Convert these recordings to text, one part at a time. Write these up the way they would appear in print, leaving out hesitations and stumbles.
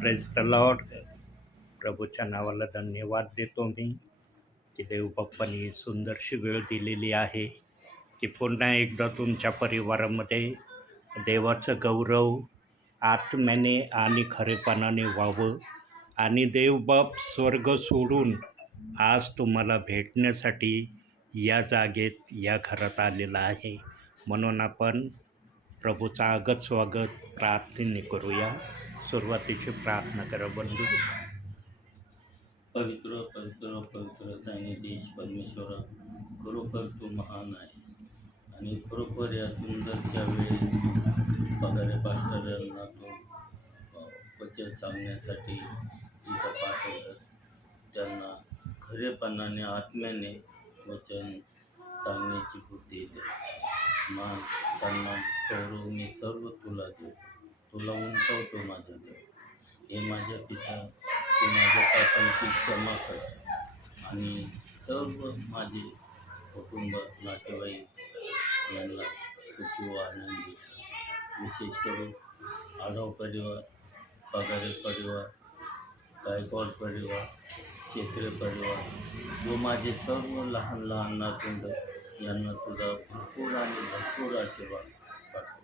Praise the Lord. प्रभूच्या नावाला धन्यवाद देतो मी की देवबाप्पांनी सुंदरशी वेळ दिलेली आहे की पुन्हा एकदा तुमच्या परिवारामध्ये देवाचं गौरव आत्म्याने आणि खरेपणाने व्हावं आणि देवबाप स्वर्ग सोडून आज तुम्हाला भेटण्यासाठी या जागेत या घरात आलेला आहे. म्हणून आपण प्रभूचं आगत स्वागत प्रार्थनेने करूया. सुरुवातीची प्रार्थना करा बंधू. पवित्र पवित्र पवित्र सान्निधीश परमेश्वरा, खरोखर तू महान आहे आणि खरोखर या सुंदरच्या वेळेस पगारे पास्टरांना तू वचन सांगण्यासाठी इथं पाठवलंस. त्यांना खरेपणाने आत्म्याने वचन सांगण्याची बुद्धी दे. मान सन्मान गौरव मी सर्व तुला देतो. तुला उंचावतो माझा देव. हे माझ्या पिता, तू माझ्या पापांची क्षमा कर आणि सर्व माझे कुटुंब नातेवाईक यांना सुखी व आनंदी ठेव. विशेष करून आढाव परिवार, पगारे परिवार, गायकवाड परिवार, क्षेत्रीय परिवार व माझे सर्व लहान लहान नातवंड यांना तुझा भरपूर आणि भरपूर आशीर्वाद पाठव.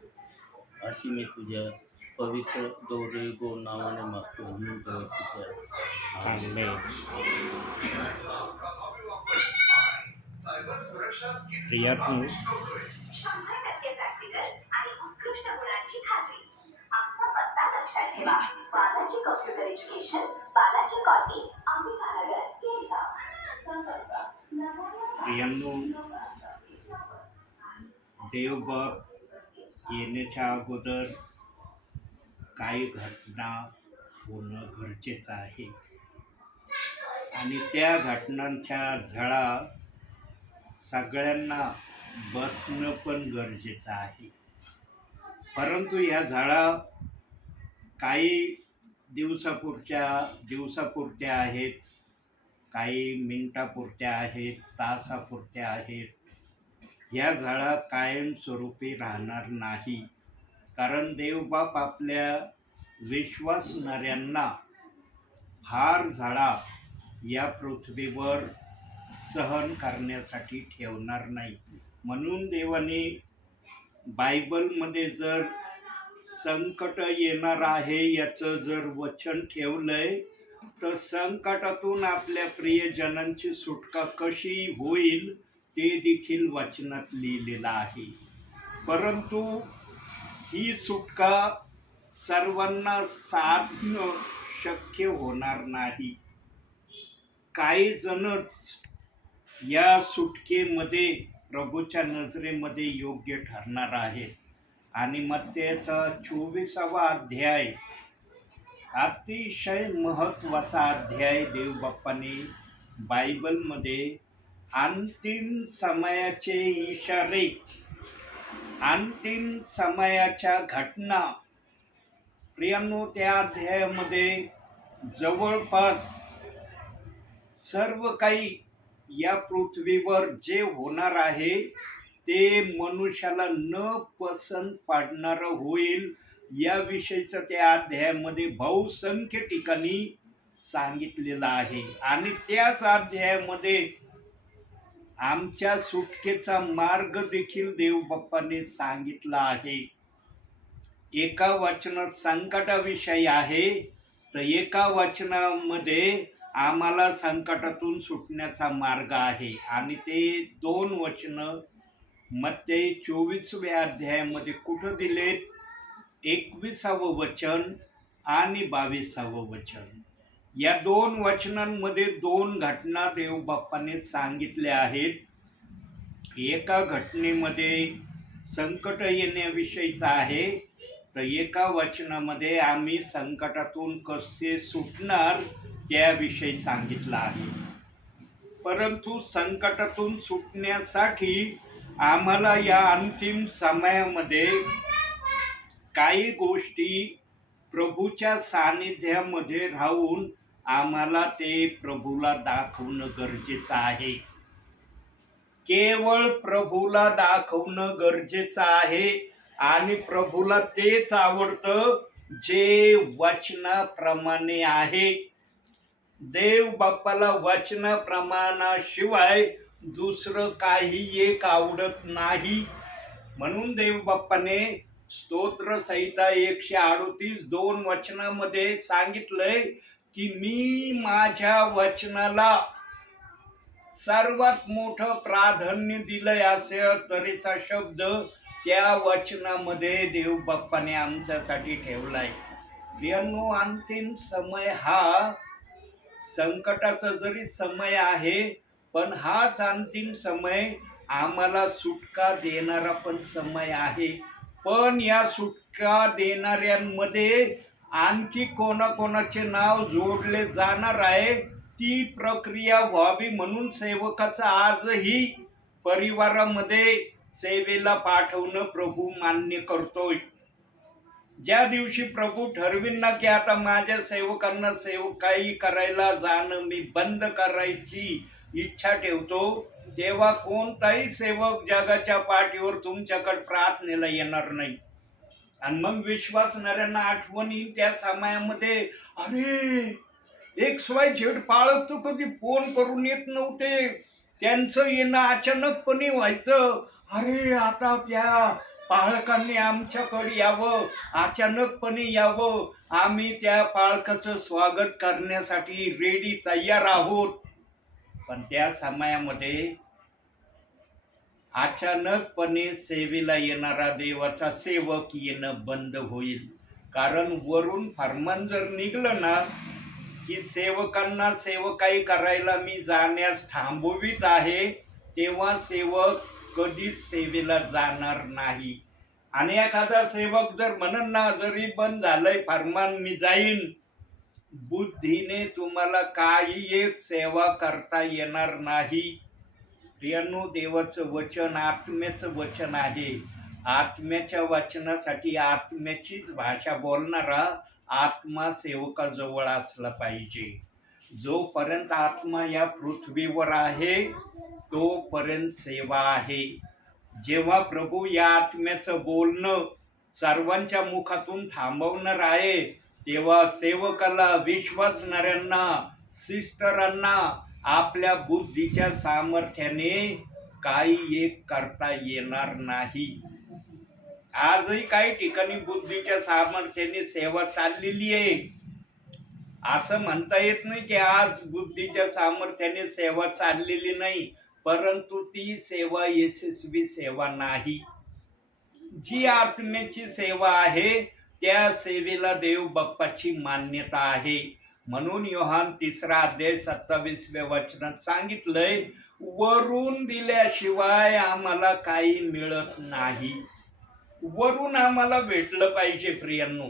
अशी मी तुझ्या पवित्र गौरी गो नावाने मागतो म्हणून आमेन. प्रियातनु, Balaji computer education, Balaji colony, Ambikanagar, Kelgaon. प्रियांनो, देवबाप येण्याच्या अगोदर काही घटना होणं गरजेचं आहे आणि त्या घटनांच्या झळा सगळ्यांना बसणं पण गरजेचं आहे. परंतु ह्या झळा काही दिवसापुरत्या आहेत, काही मिनिटापुरत्या आहेत, तासापुरत्या आहेत. ह्या झळा कायमस्वरूपी राहणार नाही, कारण देवबाप आपल्या विश्वासणाऱ्यांना फार झळा या पृथ्वीवर सहन करण्यासाठी ठेवणार नाही. म्हणून देवाने बायबलमध्ये जर संकट येणार आहे याचं जर वचन ठेवलंय, तर संकटातून आपल्या प्रियजनांची सुटका कशी होईल ते देखील वचनात लिहिलेलं आहे. परंतु ही सुटका सर्वांना साधणं शक्य होणार नाही. काही जणच या सुटकेमध्ये प्रभूच्या नजरेमध्ये योग्य ठरणार आहेत. आणि मत्तेचा 24वा अध्याय अतिशय महत्त्वाचा अध्याय देवबाप्पाने बायबलमध्ये अंतिम समयाचे इशारे, अंतिम समयाच्या घटना. प्रियांनो, त्या अध्यायामध्ये जवळपास सर्व काही या पृथ्वीवर जे होणार आहे ते मनुष्याला न पसंत पाडणारं होईल याविषयीचं त्या अध्यायामध्ये बहुसंख्य ठिकाणी सांगितलेलं आहे. आणि त्याच अध्यायामध्ये आमच्या सुटकेचा मार्ग देखील देवबाप्पाने सांगितला आहे. एका वचनात संकटाविषयी आहे, तर एका वचनामध्ये आम्हाला संकटातून सुटण्याचा मार्ग आहे. आणि ते दोन वचनं मत्ते 24व्या अध्यायामध्ये कुठं दिलेत? 21वं वचन आणि 22वं वचन. या दोन वचनांमध्ये दोन घटना देवबाप्पाने सांगितल्या आहेत. एका घटनेमध्ये संकट येण्याविषयीचं आहे, तर एका वचनामध्ये आम्ही संकटातून कसे सुटणार त्याविषयी सांगितलं आहे. परंतु संकटातून सुटण्यासाठी आम्हाला या अंतिम समयामध्ये काही गोष्टी प्रभूच्या सानिध्यामध्ये राहून आम्हाला ते प्रभूला दाखवणं गरजेचं आहे. केवळ प्रभूला दाखवणं गरजेचं आहे. आणि प्रभूला तेच आवडतं. जे वचनाप्रमाणे आहे. देव बाप्पाला वचनाप्रमाणाशिवाय दुसरं काही एक आवडत नाही. म्हणून देव बाप्पाने स्तोत्र संहिता 138:2 वचनामध्ये सांगितलंय की मी माझ्या वचनाला सर्वात मोठं प्राधान्य दिलंय. असे तऱ्हेचा शब्द त्या वचनामध्ये देव बाप्पाने आमच्यासाठी ठेवलाय. प्रियांनो, अंतिम समय हा संकटाचा जरी समय आहे, पण हाच अंतिम समय आम्हाला सुटका देणारा पण समय आहे. पण या सुटका देणाऱ्यांमध्ये आणखी कोणाकोणाचे नाव जोडले जाणार आहे, ती प्रक्रिया व्हावी म्हणून सेवकाचं आजही परिवारामध्ये सेवेला पाठवणं प्रभू मान्य करतोय. ज्या दिवशी प्रभू ठरविन ना की आता माझ्या सेवकांना सेवकाई करायला जाणं मी बंद करायची इच्छा ठेवतो, तेव्हा कोणताही सेवक जगाच्या पाठीवर तुमच्याकडे प्रार्थनेला येणार नाही. आणि मग विश्वासणाऱ्यांना आठवण येईल त्या समयामध्ये, अरे XYZ पाळक तर कधी फोन करून येत नव्हते, त्यांचं येणं अचानकपणे व्हायचं. अरे आता त्या पाळकांनी आमच्याकडे यावं, अचानकपणे यावं, आम्ही त्या पाळकाचं स्वागत करण्यासाठी रेडी तयार आहोत. पण त्या समयामध्ये अचानकपणे सेवेला येणारा देवाचा सेवक येणं बंद होईल. कारण वरून फर्मान जर निघलं ना की सेवकांना सेवकाई करायला मी जाण्यास थांबवित आहे, तेव्हा सेवक कधीच सेवेला जाणार नाही. आणि एखादा सेवक जर म्हणन ना, जरी बंद झालंय फर्मान मी जाईन, बुद्धीने तुम्हाला काही एक सेवा करता येणार नाही. प्रियांनो, देवाचं वचन आत्म्याचं वचन आहे. आत्म्याच्या वचनासाठी आत्म्याचीच भाषा बोलणारा आत्मा सेवकाजवळ असला पाहिजे. जोपर्यंत आत्मा या पृथ्वीवर आहे तोपर्यंत सेवा आहे. जेव्हा प्रभू या आत्म्याचं बोलणं सर्वांच्या मुखातून थांबवणार आहे, तेव्हा सेवकाला, विश्वासणाऱ्यांना, सिस्टरांना आपल्या बुद्धीच्या सामर्थ्याने काही एक करता येणार नाही. आजही काही ठिकाणी बुद्धीच्या सामर्थ्याने सेवा चाललेली आहे. असं म्हणता येत नाही की आज बुद्धीच्या सामर्थ्याने सेवा चाललेली नाही, परंतु ती सेवा यशस्वी सेवा नाही. जी आत्म्याची सेवा आहे त्या सेवेला देव बाप्पाची मान्यता आहे. म्हणून योहान 3:27 वचनात सांगितलंय, वरून दिल्याशिवाय आम्हाला काही मिळत नाही. वरून आम्हाला भेटलं पाहिजे. प्रियांनो,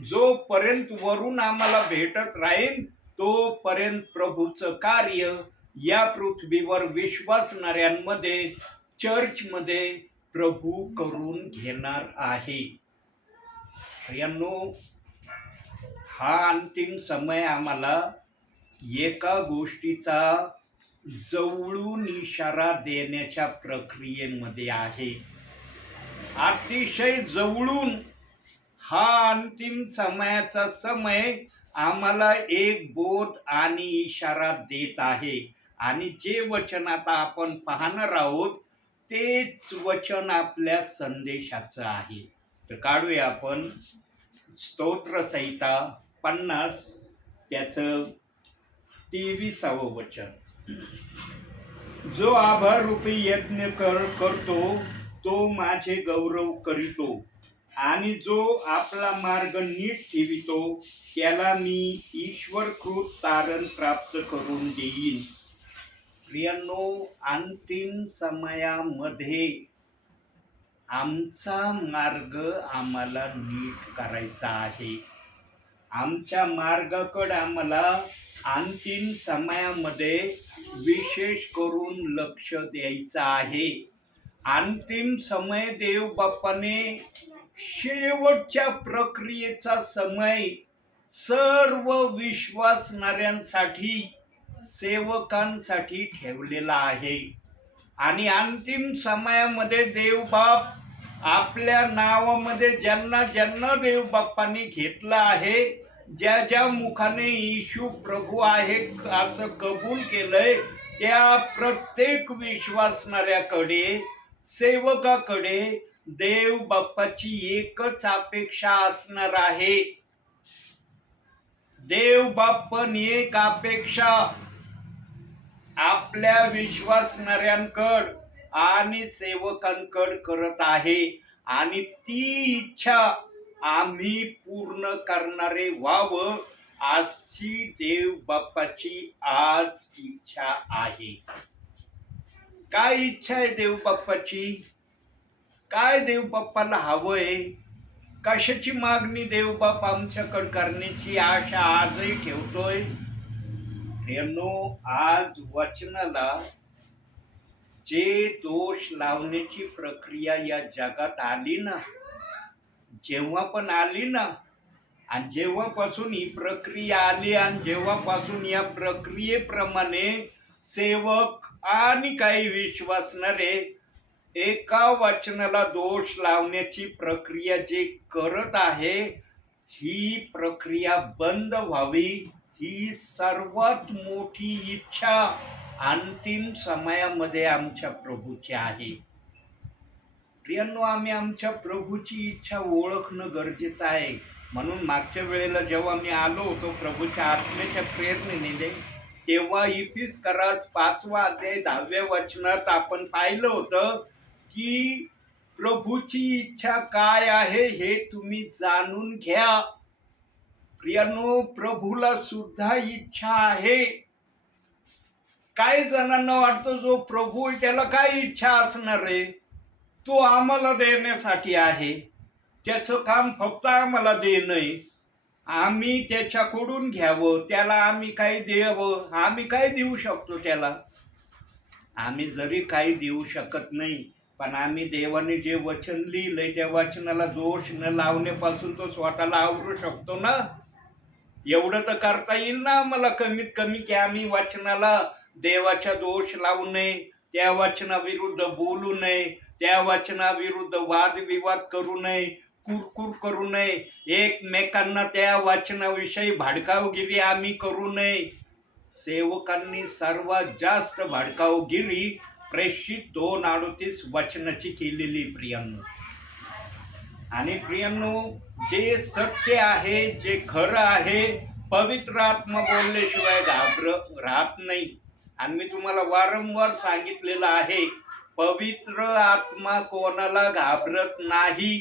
जोपर्यंत वरून आम्हाला भेटत राहील तोपर्यंत प्रभूचं कार्य या पृथ्वीवर विश्वासणाऱ्यांमध्ये, चर्चमध्ये प्रभू करून घेणार आहे. प्रियांनो, हा अंतिम समय आम्हाला एका गोष्टीचा जवळून इशारा देण्याच्या प्रक्रियेमध्ये आहे. अतिशय जवळून हा अंतिम समयाचा समय आम्हाला एक बोध आणि इशारा देत आहे. आणि जे वचन आता आपण पाहणार आहोत तेच वचन आपल्या संदेशाचं आहे. तर काढूया आपण स्तोत्र संहिता 50 त्याचं 23वं वचन. जो आभार रूपी यज्ञ करतो तो माझे गौरव करीतो, आणि जो आपला मार्ग नीट ठेवितो त्याला मी ईश्वरकृत तारण प्राप्त करून देईन. प्रियांनो, अंतिम समयामध्ये आमचा मार्ग आम्हाला नीट करायचा आहे. आमच्या मार्गाकडे आम्हाला अंतिम समयामध्ये विशेष करून लक्ष द्यायचं आहे. अंतिम समय देव बाप्पाने शेवटच्या प्रक्रियेचा समय सर्व विश्वासणाऱ्यांसाठी, सेवकांसाठी ठेवलेला आहे. आणि अंतिम समयामध्ये देवबाप आपल्या नावामध्ये ज्यांना ज्यांना देव बाप्पांनी घेतलं आहे, ज्या ज्या मुखाने येशू प्रभू आहे असं कबूल केलंय, त्या प्रत्येक विश्वासणाऱ्याकडे, सेवकाकडे देव बाप्पाची एकच अपेक्षा असणार आहे. देव बाप्पन एक अपेक्षा आपल्या विश्वासणाऱ्यांकड आणि सेवकांकड करत आहे, आणि ती इच्छा आम्ही पूर्ण करणारे व्हावं अशी देव बाप्पाची आज इच्छा आहे. काय इच्छा आहे देव बाप्पाची? काय देव बाप्पाला हवंय? कशाची मागणी देव बाप आमच्याकडे करण्याची आशा आजही ठेवतोय? आज वचनाला जे दोष लावण्याची प्रक्रिया या जगात आली ना, जेव्हा पण आली ना, आणि जेव्हापासून ही प्रक्रिया आली आणि जेव्हापासून या प्रक्रियेप्रमाणे सेवक आणि काही विश्वासणारे एका वचनाला दोष लावण्याची प्रक्रिया जे करत आहे, ही प्रक्रिया बंद व्हावी ही सर्वात मोठी इच्छा अंतिम समयामध्ये आमच्या प्रभूची आहे. प्रियांनो, आम्ही आमच्या प्रभूची इच्छा ओळखणं गरजेचं आहे. म्हणून मागच्या वेळेला जेव्हा मी आलो होतो प्रभूच्या आत्म्याच्या प्रेरणेने, तेव्हा इफिसकरास 5वा अध्याय 10व्या वचनात आपण पाहिलं होतं की प्रभूची इच्छा काय आहे हे तुम्ही जाणून घ्या. प्रियांनो, प्रभूला सुद्धा इच्छा आहे. काही जणांना वाटतं जो प्रभू त्याला काय इच्छा असणार आहे, तो आम्हाला देण्यासाठी आहे, त्याचं काम फक्त आम्हाला देणं, आम्ही त्याच्याकडून घ्यावं, त्याला आम्ही काही द्यावं. आम्ही काय देऊ शकतो त्याला? आम्ही जरी काही देऊ शकत नाही, पण आम्ही देवाने जे वचन लिहिलंय त्या वचनाला दोष न लावण्यापासून तो स्वतःला आवरू शकतो ना. एवढं तर करता येईल ना आम्हाला कमीत कमी, की आम्ही वचनाला देवाच्या दोष लावू नये, त्या वचनाविरुद्ध बोलू नये, त्या वचनाविरुद्ध वादविवाद करू नये, कुरकुर करू नये, एकमेकांना त्या वचनाविषयी भडकावगिरी आम्ही करू नये. सेवकांनी सर्वात जास्त भडकावगिरी प्रेषित 2:38 वचनाची केलेली प्रियांनो. आणि प्रियांनो, जे सत्य आहे, जे खरं आहे, पवित्र आत्मा बोलल्याशिवाय राहत नाही. आणि मी तुम्हाला वारंवार सांगितलेलं आहे, पवित्र आत्मा कोणाला घाबरत नाही.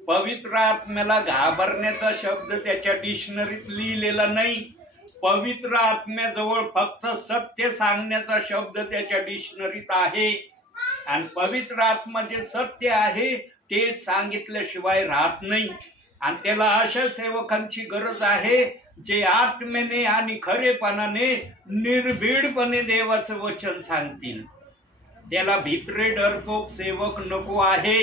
पवित्र आत्म्याला घाबरण्याचा शब्द त्याच्या डिक्शनरीत लिहिलेला नाही. पवित्र आत्म्याजवळ फक्त सत्य सांगण्याचा शब्द त्याच्या डिक्शनरीत आहे. आणि पवित्र आत्मा जे सत्य आहे ते सांगितल्याशिवाय राहत नाही. आणि त्याला अशा सेवकांची गरज आहे जे आत्म्याने आणि खरेपणाने निर्भीडपणे देवाचं वचन सांगतील. त्याला भित्रे डरपोक सेवक नको आहे.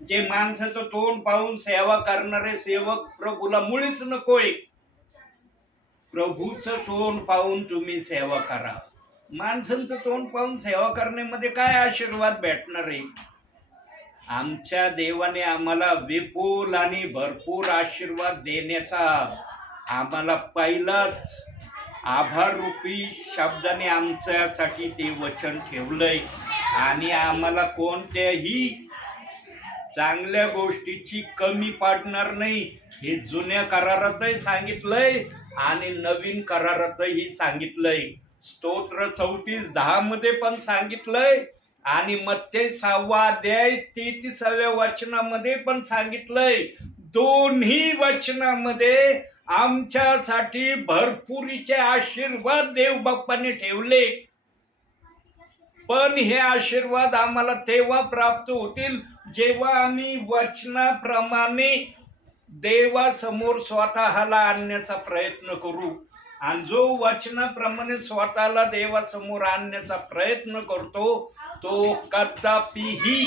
जे माणसाचं तोंड पाहून सेवा करणारे सेवक प्रभूला मुळीच नकोय. प्रभूचं तोंड पाहून तुम्ही सेवा करा. माणसांचं तोंड पाहून सेवा करण्यामध्ये काय आशीर्वाद भेटणार आहे? आमच्या देवाने आम्हाला विपुल आणि भरपूर आशीर्वाद देण्याचा आम्हाला पहिलाच आभार रूपी शब्दाने आमच्यासाठी ते वचन ठेवलंय. आणि आम्हाला कोणत्याही चांगल्या गोष्टीची कमी पाडणार नाही, हे जुन्या करारातही सांगितलंय आणि नवीन करारातही सांगितलंय. स्तोत्र 34:10 मध्ये पण सांगितलंय आणि मत्ते 6वा अध्याय 33व्या वचनामध्ये पण सांगितलंय. दोन्ही वचनामध्ये आमच्यासाठी भरपुरीचे आशीर्वाद देव बाप्पाने ठेवले. पण हे आशीर्वाद आम्हाला तेव्हा प्राप्त होतील जेव्हा आम्ही वचनाप्रमाणे देवासमोर स्वतःला आणण्याचा प्रयत्न करू. आणि जो वचनाप्रमाणे स्वतःला देवासमोर आणण्याचा प्रयत्न करतो तो कदापिही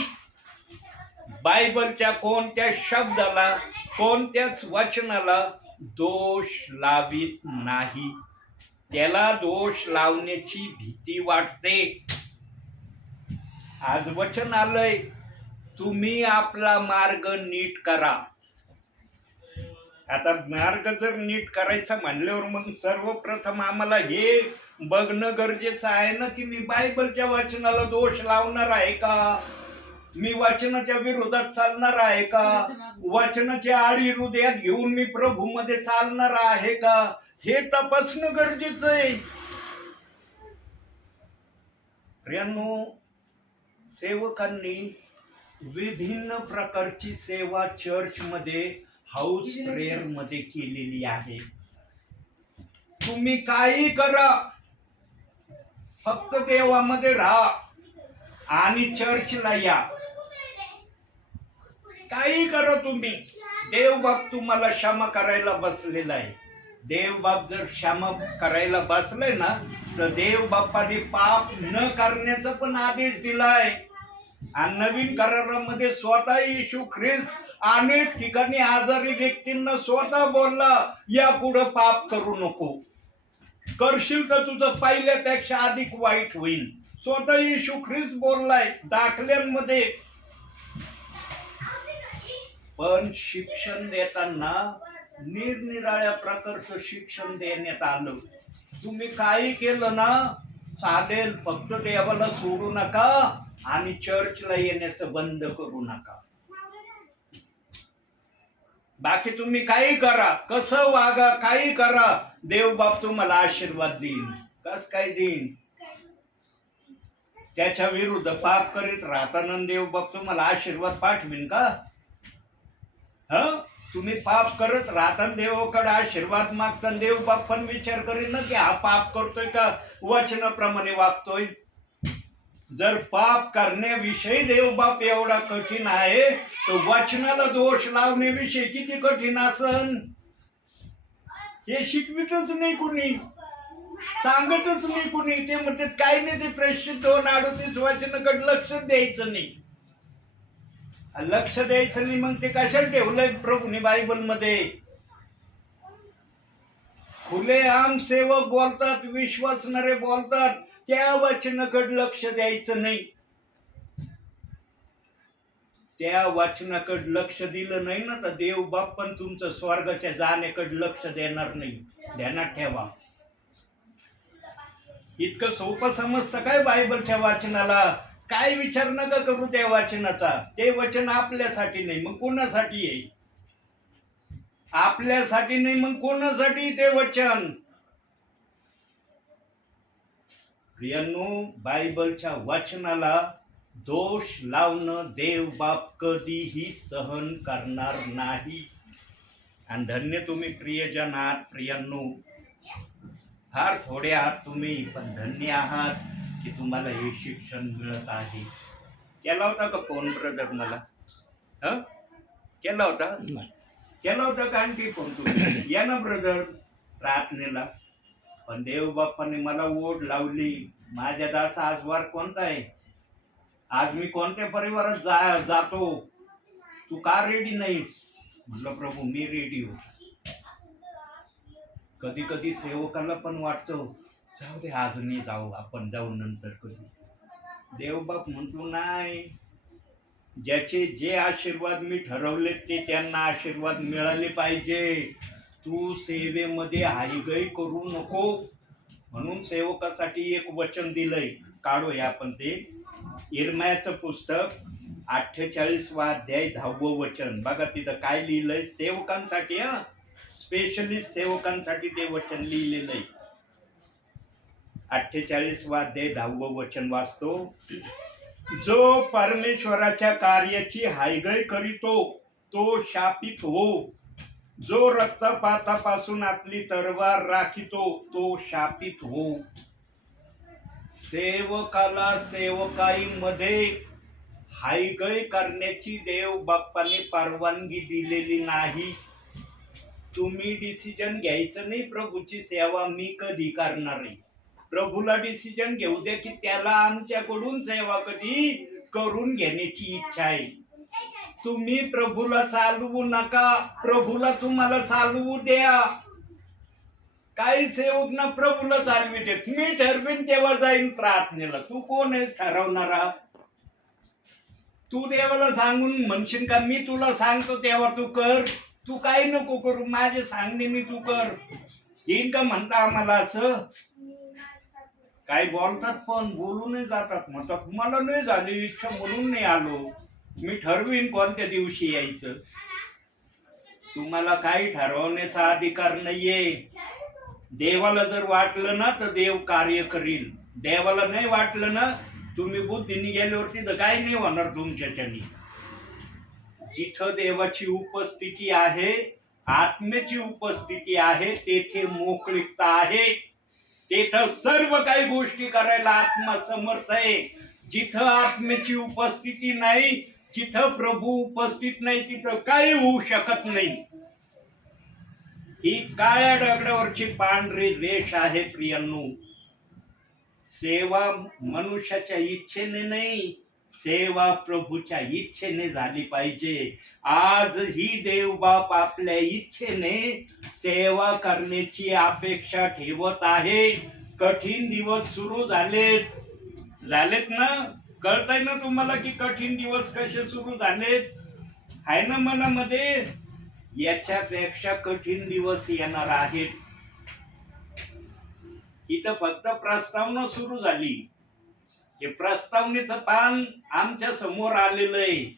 बायबलच्या कोणत्या शब्दाला, कोणत्याच वचनाला दोष लावित नाही. त्याला दोष लावण्याची भीती वाटते. आज वचन आलंय, तुम्ही आपला मार्ग नीट करा. आता मार्ग जर नीट करायचा म्हणल्यावर मग सर्वप्रथम आम्हाला हे बघणं गरजेचं आहे ना की मी बायबलच्या वाचनाला दोष लावणार आहे का, मी वाचनाच्या विरोधात चालणार आहे का, वाचनाची आडी हृदयात घेऊन मी प्रभूमध्ये चालणार आहे का, हे तपासणं गरजेचं आहे. प्रियांनो, सेवकांनी विभिन्न प्रकारची सेवा चर्चमध्ये हाऊस प्रेयर मध्ये केलेली आहे. तुम्ही काही करा, फक्त देवामध्ये राहा आणि चर्चला या. काही करा तुम्ही, देवबाप तुम्हाला क्षमा करायला बसलेला आहे. देवबाप जर क्षमा करायला बसलाय ना तर देवबापाने पाप न करण्याचा पण आदेश दिलाय. आणि नवीन करारामध्ये स्वतः येशू ख्रिस्त अनेक ठिकाणी आजारी व्यक्तींना स्वतः बोलला, यापुढे पाप करू नको, करशील तर तुझं पहिल्यापेक्षा अधिक वाईट होईल. स्वतः येशू ख्रिस्त बोललाय दाखल्यांमध्ये. पण शिक्षण देताना निरनिराळ्या प्रकारचं शिक्षण देण्यात आलं. तुम्ही काही केलं ना चालेल, फक्त देवाला सोडू नका आणि चर्चला येण्याचं बंद करू नका. बाकी तुम्ही काही करा, कसं वागा, काही करा, देवबाप तुम्हाला आशीर्वाद देईल. कस काय देईन? त्याच्या विरुद्ध पाप करीत राहताना देवबाप तुम्हाला आशीर्वाद पाठवीन का? तुम्ही पाप करत राहताना देवाकडे आशीर्वाद मागताना देवबाप पण विचार करेल ना की हा पाप करतोय का वचनाप्रमाणे वागतोय. जर पाप करण्याविषयी देवबाप एवढा कठीण आहे तर वचनाला दोष लावण्याविषयी किती कठीण असन? हे शिकवितच नाही कुणी, सांगतच नाही कुणी. ते म्हणतात काही नाही, ते प्रेषित 2:38 वचनाकडे लक्ष द्यायचं नाही. लक्ष द्यायचं नाही मग ते कशाला ठेवलंय प्रभूने बायबल मध्ये? खुलेआम सेवक बोलतात, विश्वासणारे बोलतात, त्या वचनाकडे लक्ष द्यायचं नाही. त्या वचनाकडे लक्ष दिलं नाही ना तर देवबाप पण तुमचं स्वर्गाच्या जाण्याकडे लक्ष देणार नाही. ध्यानात ठेवा. इतकं सोपं समजतं काय बायबलच्या वाचनाला? काय विचार नका करू त्या वचनाचा. ते वचन आपल्यासाठी नाही मग कोणासाठी आहे? आपल्यासाठी नाही मग कोणासाठी ते वचन? प्रियांनो, बायबलच्या वचनाला दोष लावणं देवबाप कधीही सहन करणार नाही. आणि धन्य तुम्ही प्रियजन आहात प्रियांनो. फार थोडे आहात तुम्ही, पण धन्य आहात की तुम्हाला हे शिक्षण मिळत आहे. केला होता का फोन ब्रदर मला? केला होता? केला होता का आणखी फोन तुम्ही? या ना ब्रदर प्रार्थनेला. पण देवबापाने मला ओढ लावली. माझ्या दास आज वार कोणता आहे? आज मी कोणत्या परिवारात जातो? तू का रेडी नाहीस? म्हटलं प्रभू मी रेडी हो. कधी कधी सेवकाला पण वाटतं जाऊ दे आज नाही जाऊ, आपण जाऊ नंतर कधी. देवबाप म्हणतो नाही, ज्याचे जे आशीर्वाद मी ठरवले ते त्यांना आशीर्वाद मिळाले पाहिजे. तू सेवेमध्ये हायगई करू नको. म्हणून सेवकासाठी एक वचन दिलंय, काढूया आपण ते. इर्मयाचं पुस्तक 48वा अध्याय 10वं वचन बघा. तिथं काय लिहिलंय सेवकांसाठी, स्पेशली सेवकांसाठी ते वचन लिहिलेलं आहे. 48वा अध्याय 10वं वचन वाचतो. जो परमेश्वराच्या कार्याची हायगई करीतो तो शापित हो. जो रक्तपातापासून आपली तलवार राखितो तो शापित हो. सेवकाला सेवकाईमध्ये हायगई करण्याची देव बाप्पाने परवानगी दिलेली नाही. तुम्ही डिसिजन घ्यायचं नाही प्रभूची सेवा मी कधी करणार आहे. प्रभूला डिसिजन घेऊ द्या की त्याला आमच्याकडून सेवा कधी करून घेण्याची इच्छा आहे. तुम्ही प्रभूला चालवू नका, प्रभूला तुम्हाला चालवू द्या. काही सेवक ना प्रभूला चालवी देत. मी ठरवीन तेव्हा जाईन प्रार्थनेला. तू कोण आहेस ठरवणारा? तू देवाला सांगून म्हणशील का मी तुला सांगतो तेव्हा तू कर, तू काही नको करू, माझे सांगणे तू कर, येईन का म्हणता आम्हाला असं? काही बोलतात पण बोलूनही जातात, म्हणतात मला नाही झाली इच्छा म्हणून नाही आलो, मी ठरवीन कोणत्या दिवशी यायचं. तुम्हाला काही ठरवण्याचा अधिकार नाहीये. देवाला जर वाटलं ना तर देव कार्य करील, देवाला नाही वाटलं ना तुम्ही बुद्धीने गेल्यावरती तर काही नाही होणार तुमच्याच्यानी. जिथं देवाची उपस्थिती आहे, आत्म्याची उपस्थिती आहे, तेथे मोकळीकता आहे, तेथं सर्व काही गोष्टी करायला आत्मा समर्थ आहे. जिथं आत्म्याची उपस्थिती नाही, जिथं प्रभू उपस्थित नाही, तिथं काही होऊ शकत नाही. ही काळ्या दगडावरची पांढरी रेष आहे प्रियांनो. सेवा मनुष्याच्या इच्छेने नाही, सेवा प्रभूच्या इच्छेने झाली पाहिजे. आज ही देवबाप आपल्या इच्छेने सेवा करण्याची अपेक्षा ठेवत आहे. कठीण दिवस सुरू झालेत ना? कळतंय ना तुम्हाला की कठीण दिवस कसे सुरू झालेत? आहे ना मनामध्ये? याच्यापेक्षा कठीण दिवस येणार आहेत. इथं फक्त प्रस्तावना सुरू झाली. हे प्रस्तावनेचं पान आमच्या समोर आलेलं आहे.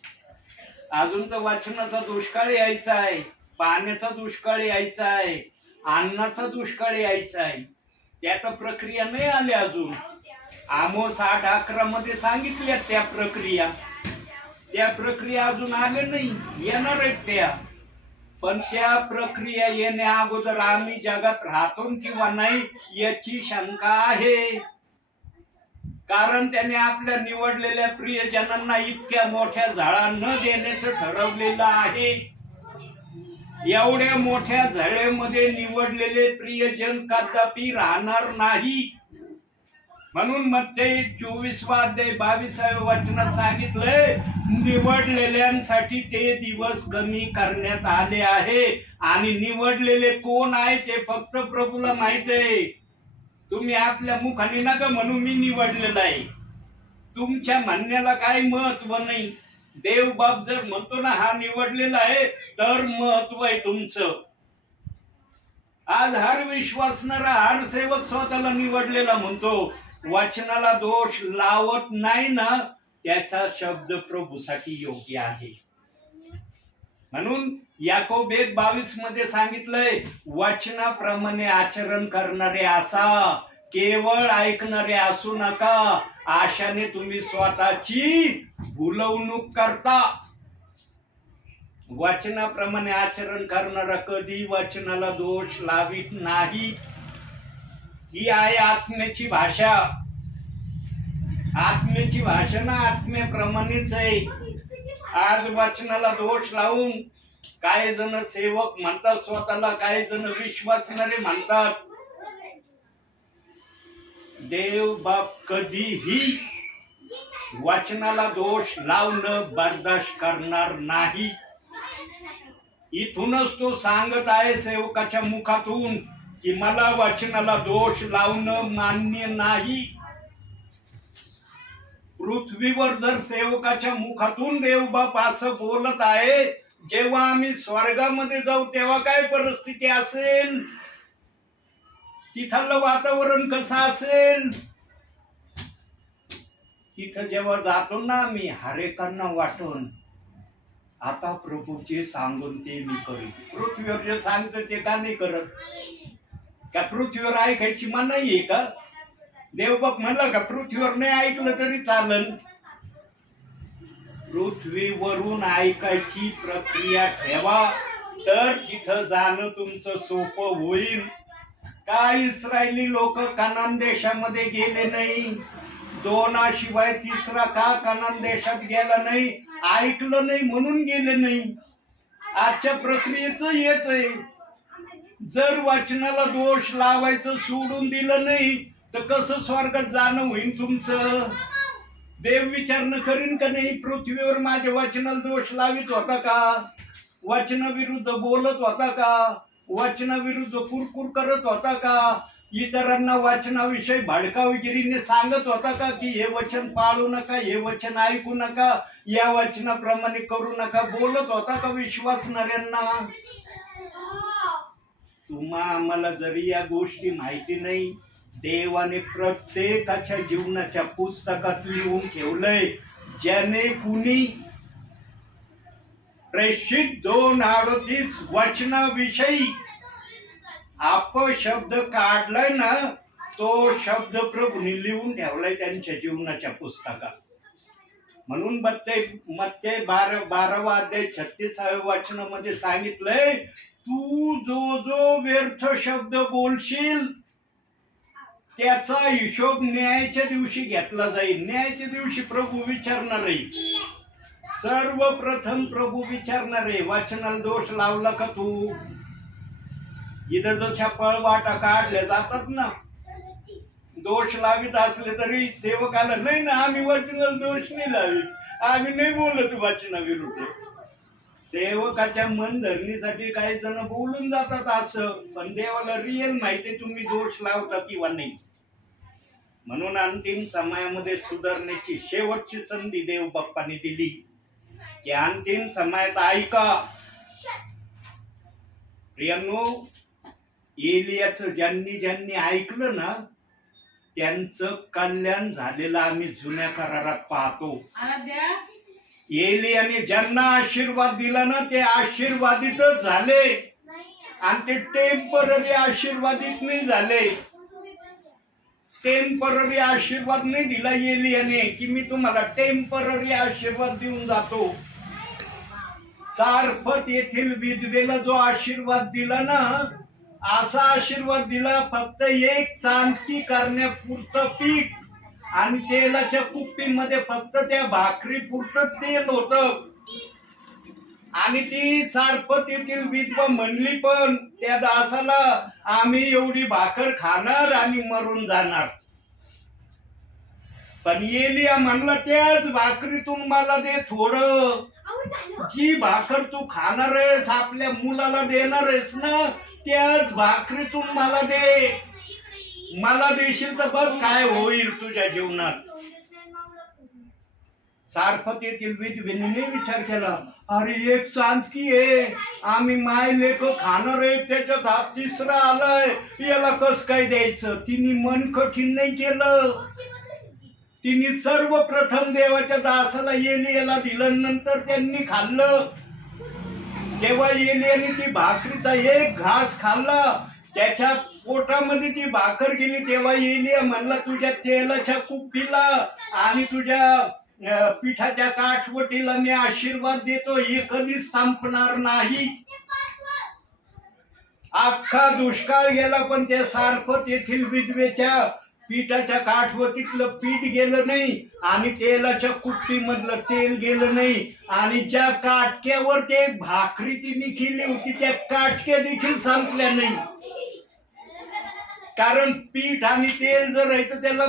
अजून तर वाचनाचा दुष्काळ यायचा आहे, पाण्याचा दुष्काळ यायचा आहे, अन्नाचा दुष्काळ यायचा आहे. त्यात प्रक्रिया नाही आल्या अजून. आमोस 8:11 मध्ये सांगितल्या त्या प्रक्रिया अजून आल्या नाही, येणार आहेत त्या. पण त्या प्रक्रिया येण्या अगोदर आम्ही जगात राहतो किंवा नाही याची शंका आहे. कारण त्याने आपल्या निवडलेल्या प्रियजनांना इतक्या मोठ्या झळा न देण्याचं ठरवलेलं आहे. एवढ्या मोठ्या झळेमध्ये निवडलेले प्रियजन कदापि राहणार नाही. म्हणून मत्ते 24 अध्याय 22 वचनात सांगितलंय, निवडलेल्यांसाठी ते दिवस कमी करण्यात आले आहे. आणि निवडलेले कोण आहे ते फक्त प्रभूला माहित आहे. तुम्ही आपल्या मुखाने नका म्हणू मी निवडलेला आहे. तुमच्या म्हणण्याला काही महत्व नाही. देव बाप जर म्हणतो ना हा निवडलेला आहे तर महत्व आहे तुमचं. आज हर विश्वासणारा हर सेवक स्वतःला निवडलेला म्हणतो. वचनाला दोष लावत नाही ना, त्याचा शब्द प्रभूसाठी योग्य आहे. म्हणून याकोब 1:22 मध्ये सांगितलंय, वचनाप्रमाणे आचरण करणारे असा, केवळ ऐकणारे असू नका. आशाने तुम्ही स्वतःची भुलवणूक करता. वचनाप्रमाणे आचरण करणारा कधी वचनाला दोष लावित नाही. ही आहे आत्म्याची भाषा. आत्म्याची भाषा ना आत्म्याप्रमाणेच आहे. आज वचनाला दोष लावून काही जण सेवक म्हणतात स्वतःला, काही जण विश्वासणारे म्हणतात. देव बाप कधीही वचनाला दोष लावणं बर्दाश्त करणार नाही. इथूनच तो सांगत आहे सेवकाच्या मुखातून की मला वचनाला दोष लावणं मान्य नाही. पृथ्वीवर जर सेवकाच्या मुखातून देवबाप असं बोलत आहे, जेव्हा आम्ही स्वर्गामध्ये जाऊ तेव्हा काय परिस्थिती असेल? तिथलं वातावरण कसं असेल? तिथं जेव्हा जातो ना आम्ही, हरेकांना वाटून आता प्रभू जे सांगून ते मी करीन. पृथ्वीवर जे सांगतो ते का नाही करत? का पृथ्वीवर ऐकायची मनाई आहे का? देवबाप म्हणला का पृथ्वीवर नाही ऐकलं तरी चालन? पृथ्वीवरून ऐकायची प्रक्रिया ठेवा, तर तिथं जाणं तुमचं सोपं होईल. का इस्रायली लोक कनान देशामध्ये गेले नाही? 2 शिवाय 3 का कनान देशात गेला नाही? ऐकलं नाही म्हणून गेले नाही. आजच्या प्रक्रियेचं हेच आहे. जर वचनाला दोष लावायचं सोडून दिलं नाही तर कसं स्वर्गात जाणं होईल तुमचं? देव विचारणं करीन का नाही? पृथ्वीवर माझ्या वचनाला दोष लावित होता का? वचनाविरुद्ध बोलत होता का? वचनाविरुद्ध कुरकुर करत होता का? इतरांना वाचनाविषयी भडकावगिरीने सांगत होता का की हे वचन पाळू नका, हे वचन ऐकू नका, या वचनाप्रमाणे करू नका? बोलत होता का विश्वासणाऱ्यांना? आम्हाला जरी या गोष्टी माहिती नाही, देवाने प्रत्येकाच्या जीवनाच्या पुस्तकात लिहून ठेवलंय. ज्याने कुणी प्रेषित 2:38 वचनाविषयी अपशब्द काढलाय ना, तो शब्द प्रभूने लिहून ठेवलाय त्यांच्या जीवनाच्या पुस्तकात. म्हणून मत्ते 12 अध्याय 36 वचनामध्ये सांगितलंय, तू जो व्यर्थ शब्द बोलशील त्याचा हिशोब न्यायाच्या दिवशी घेतला जाईल. न्यायाच्या दिवशी प्रभू विचारणार आहे. सर्वप्रथम प्रभू विचारणार आहे, वाचनाला दोष लावला का तू? इथं जशा पळवाटा काढल्या जातात ना, दोष लावित असले तरी सेवकाला नाही ना, आम्ही वचनाला दोष नाही लावित, आम्ही नाही बोलत वचनाविरुद्ध. सेवकाच्या मन धरणीसाठी काही जण बोलून जातात असं, पण देवाला रिअल माहिती तुम्ही दोष लावता किंवा नाही. म्हणून अंतिम समयामध्ये सुधारण्याची शेवटची संधी देव बाप्पाने दिली की अंतिम समयात ऐका. प्रियांनो, एलियाचं ज्यांनी ऐकलं ना, त्यांचं कल्याण झालेलं आम्ही जुन्या करारात पाहतो. एलियाने ज्यांना आशीर्वाद दिला ना, ते आशीर्वादितच झाले, आणि ते टेम्पररी आशीर्वादित नाही झाले. टेम्पररी आशीर्वाद नाही दिला एलियाने की मी तुम्हाला टेम्पररी आशीर्वाद देऊन जातो. सारफत येथील विधवेला जो आशीर्वाद दिला ना, असा आशीर्वाद दिला, फक्त एक चांदकी करण्यापुरतं पीठ आणि तेलाच्या कुप्पीमध्ये फक्त त्या भाकरी पुरतं तेल होतं. आणि ती सारफत येथील विधवा म्हणली पण त्या दासाला, आम्ही एवढी भाकर खाणार आणि मरून जाणार. पण एलिया म्हणला, त्याच भाकरीतून मला दे थोडं. जी भाकर तू खाणार आहेस, आपल्या मुलाला देणार आहेस ना, त्याच भाकरीतून मला दे. मला देशील तर बघ काय होईल तुझ्या जीवनात. सारफत येथील विधवेने विचार केला, अरे एक चांदकी आहे, आम्ही माय लेक खाणार आहे, त्याच्यात हा तिसरा आलाय, याला कस काय द्यायचं? तिने मन कठीण नाही केलं. तिने सर्वप्रथम देवाच्या दासाला एलियाला दिलं, नंतर त्यांनी खाल्लं. जेव्हा एलियाने ती भाकरीचा एक घास खाल्ला, त्याच्या पोटामध्ये ती भाकर गेली, तेव्हा एलिया म्हणला, तुझ्या तेलाच्या कुप्पीला आणि तुझ्या पिठाच्या काठवटीला मी आशीर्वाद देतो, हे कधीच संपणार नाही. अख्खा दुष्काळ गेला पण त्या सारफत येथील विधवेच्या पिठाच्या काठवटीतलं पीठ गेलं नाही आणि तेलाच्या कुप्पीमधलं तेल गेलं नाही. आणि ज्या काटक्यावर ते भाकरी तिने केली होती, त्या काटक्या देखील संपल्या नाही. कारण पीठ आणि तेल जर आहे तर त्याला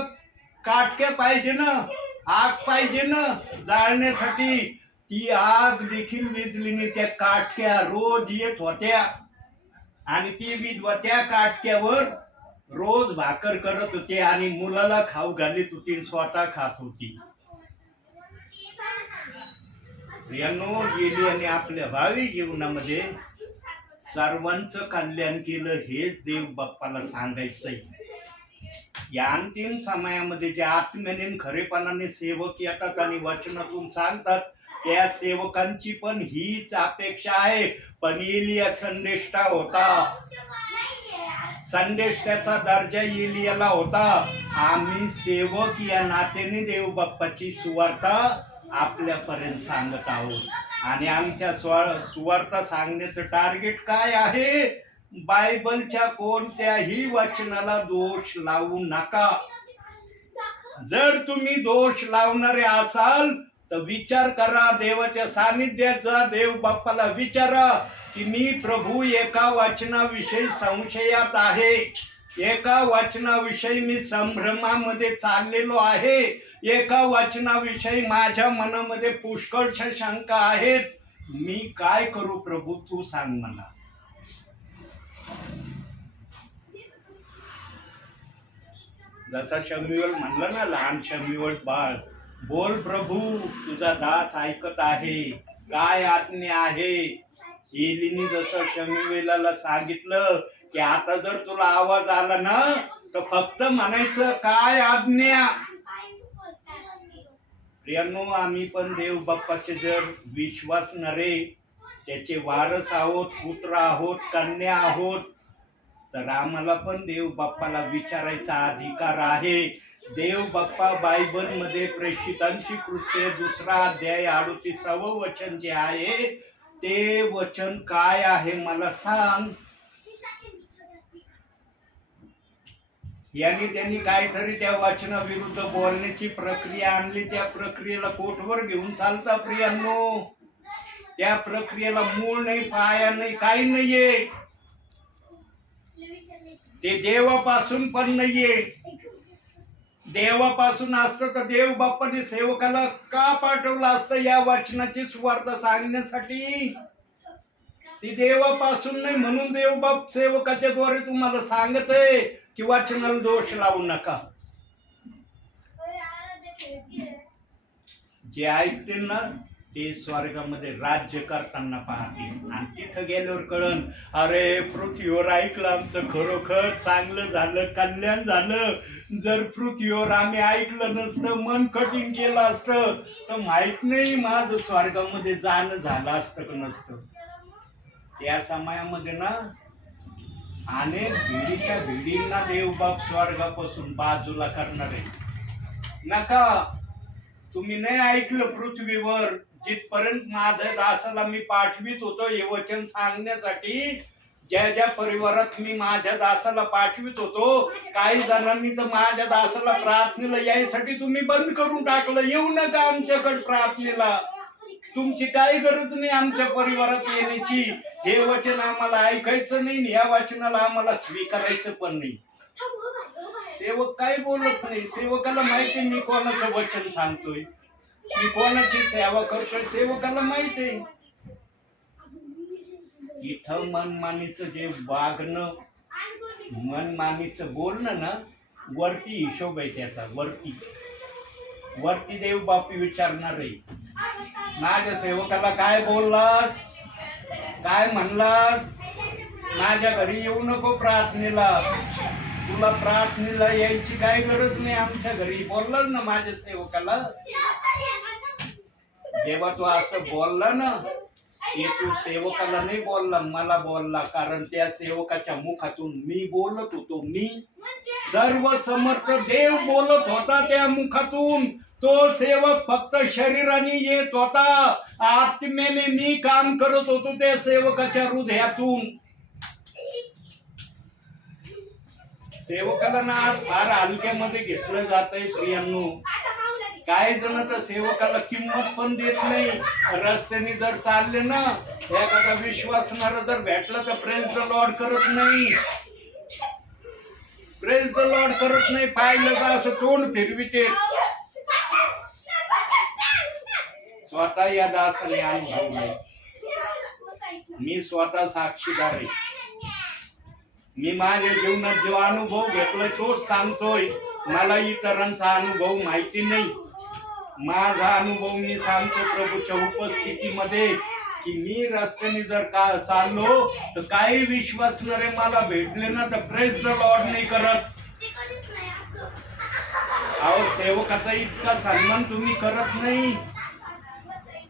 काटक्या पाहिजे ना, आग पाहिजे ना जाळण्यासाठी. ती आग देखील विझली नाही. त्या काटक्या रोज येत होत्या आणि ती विधवा त्या काटक्यावर रोज भाकर करत होती आणि मुलाला खाऊ घालीत होती, स्वतः खात होती. प्रियांनो, एलियाने आपल्या भावी जीवनामध्ये सर्वांचं कल्याण केलं, हेच देव बाप्पाला सांगायचंय. या अंतिम समयामध्ये जे आत्म्याने खरेपणाने सेवक येतात आणि वचनातून सांगतात, त्या सेवकांची पण हीच अपेक्षा आहे. पण एलिया संदेष्टा होता, संदेष्टाचा दर्जा एलियाला होता. आम्ही सेवक या नात्याने देव बाप्पाची सुवार्ता आपल्यापर्यंत सांगत आहोत. आणि आमच्या सुवार्ता सांगण्याचं टार्गेट काय आहे? बायबलच्या कोणत्याही वचनाला दोष लावू नका. जर तुम्ही दोष लावणारे असाल तर विचार करा, देवाच्या सानिध्यात जा, देव बाप्पाला विचारा की मी प्रभू एका वचनाविषयी संशयात आहे, एका वचनाविषयी मी संभ्रमामध्ये चाललेलो आहे, एका वचनाविषयी माझ्या मनामध्ये पुष्कळशा शंका आहेत, मी काय करू प्रभू, तू सांग मला. जसा शम्युएल म्हणला ना, लहान शम्युएल बाळ, बोल प्रभू, तुझा दास ऐकत आहे, काय आज्ञा आहे. एलीने जसं शम्युएलाला सांगितलं की आता जर तुला आवाज आला ना तर फक्त म्हणायचं काय आज्ञा. प्रियांनो, आम्ही पण देव बाप्पाचे जर विश्वासणारे त्याचे वारस आहोत, पुत्र आहोत, कन्या आहोत, तर आम्हाला पण देव बाप्पाला विचारायचा अधिकार आहे. देव बाप्पा बायबलमध्ये प्रेषितांची कृत्य 2 अध्याय 38 वचन जे आहे ते वचन काय आहे मला सांग. यांनी त्यांनी काहीतरी त्या वचनाविरुद्ध बोलण्याची प्रक्रिया आणली. त्या प्रक्रियेला कोर्टवर घेऊन चालता प्रियांनो. त्या प्रक्रियेला मूळ नाही, पाया नाही, काही नाहीये. ते देवापासून पण नाहीये. देवापासून असतं तर देव बाप्पाने सेवकाला का पाठवलं असतं या वचनाची सुवार्ता सांगण्यासाठी. ती देवापासून नाही, म्हणून देव बाप सेवकाच्या द्वारे तुम्हाला सांगतय की वचनाला दोष लावू नका. जे ऐकतील ना ते स्वर्गामध्ये राज्य करताना पाहतील. आणि तिथं गेल्यावर कळन, अरे पृथ्वीवर ऐकलं आमचं खरोखर चांगलं झालं, कल्याण झालं. जर पृथ्वीवर आम्ही ऐकलं नसतं, मन कठीण केलं असतं तर माहित नाही माझं स्वर्गामध्ये जाणं झालं असतं का नसतं. त्या समयामध्ये ना अनेक भिडीच्या भिडींना देवबाप स्वर्गापासून बाजूला करणार आहे. नका, तुम्ही नाही ऐकलं पृथ्वीवर, जिथपर्यंत माझ्या दासाला मी पाठवित होतो हे वचन सांगण्यासाठी, ज्या ज्या परिवारात मी माझ्या दासाला पाठवित होतो, काही जणांनी तर माझ्या दासाला प्रार्थनेला यायसाठी तुम्ही बंद करून टाकलं. येऊ नका आमच्याकडे प्रार्थनेला, तुमची काही गरज नाही आमच्या परिवारात येण्याची. हे वचन आम्हाला ऐकायचं नाही, या वचनाला आम्हाला स्वीकारायचं पण नाही. सेवक काय बोलत नाही. सेवकाला माहिती मी कोणाचं वचन सांगतोय, मी कोणाची सेवा करतोय, सेवकाला माहिती आहे. इथं मनमानीचं जे वागणं, मनमानीचं बोलणं ना, वरती हिशोब आहे त्याचा. वरती देव बापी विचारणार आहे, माझ्या सेवकाला काय बोललास, काय म्हणलास, माझ्या घरी येऊ नको प्रार्थनेला, तुला प्रार्थनेला यायची काही गरज नाही आमच्या घरी, बोललास ना माझ्या सेवकाला. जेव्हा तू असं बोलला ना, ते तू सेवकाला नाही बोलला, मला बोलला. कारण त्या सेवकाच्या मुखातून मी बोलत होतो. मी सर्व समर्थ देव बोलत होता त्या मुखातून. तो सेवक फक्त शरीराने येत होता, आत्मेने मी काम करत होतो त्या सेवकाच्या हृदयातून. सेवकाला ना आज फार हलक्यामध्ये घेतलं जातंय प्रियांनो. काही जण तर सेवकाला किंमत पण देत नाही. रस्त्याने जर चालले ना, एखादा विश्वासणारा जर भेटला तर प्रेज द लॉर्ड करत नाही, प्रेज द लॉर्ड करत नाही. पाहिलं का असं तोंड फिरविते. स्वतः या दासाने अनुभवलंय, मी स्वतः साक्षीदार आहे. मी माझ्या जीवनात जो अनुभव घेतलाय तोच सांगतोय. मला इतरांचा अनुभव माहिती नाही. माझा अनुभव मी सांगतो प्रभूच्या उपस्थितीमध्ये, की मी रस्त्याने जर का चाललो तर काही विश्वासणारे मला भेटले ना तर प्रेज द लॉर्ड नाही करत. अहो, सेवकाचा इतका सन्मान तुम्ही करत नाही.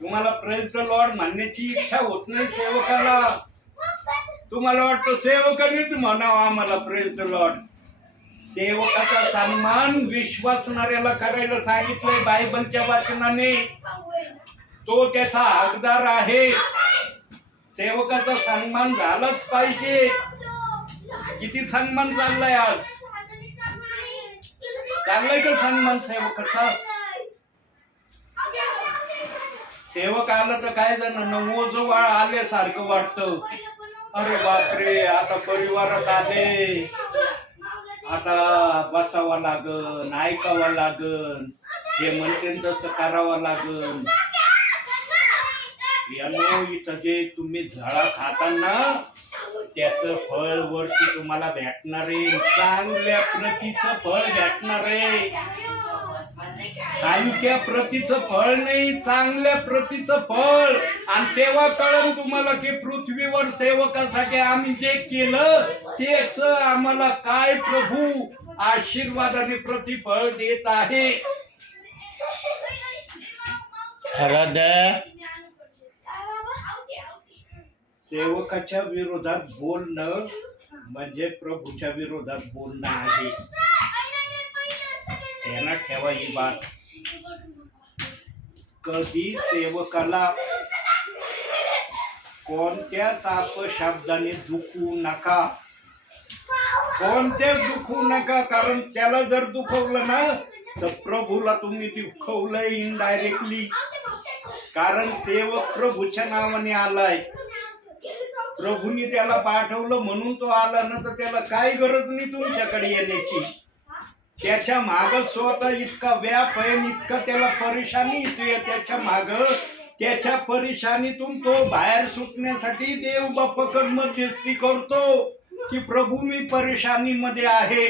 तुम्हाला प्रेज द लॉर्ड म्हणण्याची इच्छा होत नाही सेवकाला. तुम्हाला वाटतं सेवकानेच म्हणावं आम्हाला प्रेज द लॉर्ड. सेवकाचा सन्मान विश्वासणाऱ्याला करायला सांगितलंय बायबलच्या वाचनाने. तो त्याचा हकदार आहे. सेवकाचा सन्मान झालाच पाहिजे. किती सन्मान चाललाय आज? चाललाय का सन्मान सेवकाचा? सेवक आला तर काय जण ओझवाळ आल्यासारखं वाटतं. अरे बापरे, आता परिवारात आले, आता बसावं लागन, ऐकावं लागन, हे म्हणते तसं करावं लागन. यानो इथं जे तुम्ही झळा खाताना त्याचं फळ वरती तुम्हाला भेटणार आहे. चांगल्या प्रतीचं फळ भेटणार आहे. हलक्या प्रतीचं फळ नाही, चांगल्या प्रतीचं फळ. आणि तेव्हा कळलं तुम्हाला की पृथ्वीवर सेवकासाठी आम्ही जे केलं तेच आम्हाला काय प्रभू आशीर्वादाने प्रतिफळ देत आहे. खरंच सेवकाच्या विरोधात बोलणं म्हणजे प्रभूच्या विरोधात बोलणं आहे. ध्यानात ठेवा ही बात. कधी सेवकाला कोणत्याच अपशब्दाने दुखवू नका. कोणत्याच दुखवू नका. कारण त्याला जर दुखवलं ना तर प्रभूला तुम्ही दुखवलंय इनडायरेक्टली. कारण सेवक प्रभूच्या नावाने आलाय. प्रभूंनी त्याला पाठवलं म्हणून तो आला ना, तर त्याला काही गरज नाही तुमच्याकडे येण्याची. त्याच्या माग स्वतः इतका व्याप आहे, इतका त्याला परेशानी येते त्याच्या माग. त्याच्या परेशानीतून तो बाहेर सुटण्यासाठी देव बापाकडे मध्यस्थी करतो की प्रभू मी परेशानीमध्ये आहे.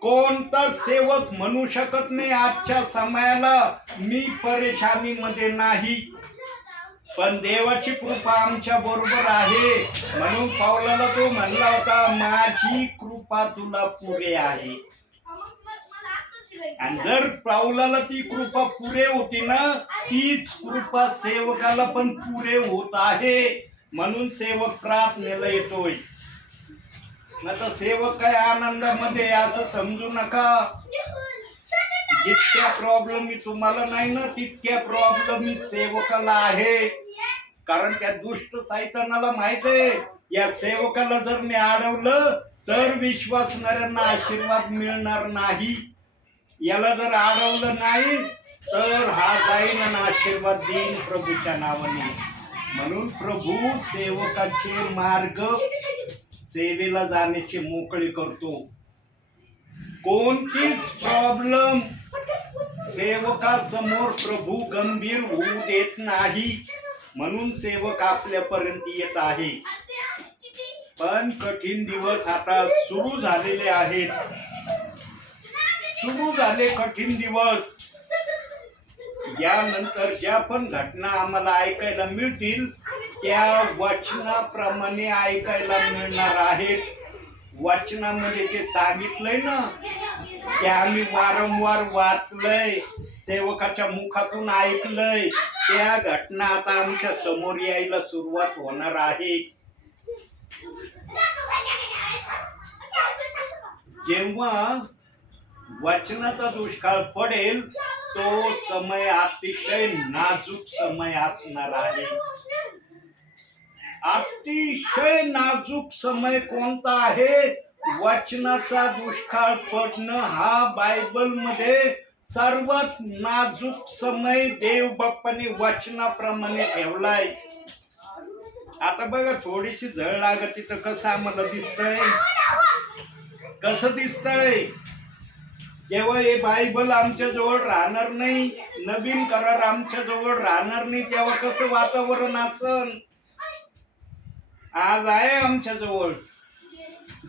कोणता सेवक म्हणू शकत नाही आजच्या समयाला मी परेशानीमध्ये नाही. पण देवाची कृपा आमच्या बरोबर आहे. म्हणून पावलाला तो म्हणला होता माझी कृपा तुला पुरे आहे. आणि जर पावलाला ती कृपा पुरे होती ना, तीच कृपा सेवकाला पण पुरे होत आहे. म्हणून सेवक प्रार्थनेला येतोय. आता सेवक काय आनंदामध्ये असं समजू नका. जितक्या प्रॉब्लेम मी तुम्हाला नाही ना, तितक्या प्रॉब्लेम मी सेवकाला आहे. कारण त्या दुष्ट सैतानाला माहित आहे या सेवकाला जर मी अडवलं तर विश्वासणाऱ्यांना आशीर्वाद मिळणार नाही. याला जर अडवलं नाही तर हा जाईन आणि आशीर्वाद देईन प्रभूच्या नावाने. म्हणून प्रभू सेवकाचे मार्ग सेवेला जाण्याचे मोकळे करतो. कोणतीच प्रॉब्लेम सेवकासमोर प्रभू गंभीर होऊ देत नाही. म्हणून सेवक आपल्यापर्यंत येत आहे. पण कठीण दिवस आता सुरू झालेले आहेत. सुरू झाले कठीण दिवस. यानंतर ज्या पण घटना आम्हाला ऐकायला मिळतील त्या वचनाप्रमाणे ऐकायला मिळणार आहेत. वचनामध्ये जे सांगितलंय ना ते आम्ही वारंवार वाचलंय, सेवकाच्या मुखातून ऐकलंय. त्या घटना आता आमच्या समोर यायला सुरुवात होणार आहे. जेव्हा वचनाचा दुष्काळ पडेल तो समय अतिशय नाजूक समय असणार आहे. अतिशय नाजूक समय कोणता आहे? वचनाचा दुष्काळ पडणं हा बायबल मध्ये सर्वात नाजूक समय देव बाप्पाने वचनाप्रमाणे ठेवलाय. आता बघा थोडीशी झळ लागत तर कसं आम्हाला दिसतंय. कसं दिसतंय? जेव्हा हे बायबल आमच्या जवळ राहणार नाही, नवीन करार आमच्या जवळ राहणार नाही, तेव्हा कसं वातावरण असन. आज आहे आमच्या जवळ.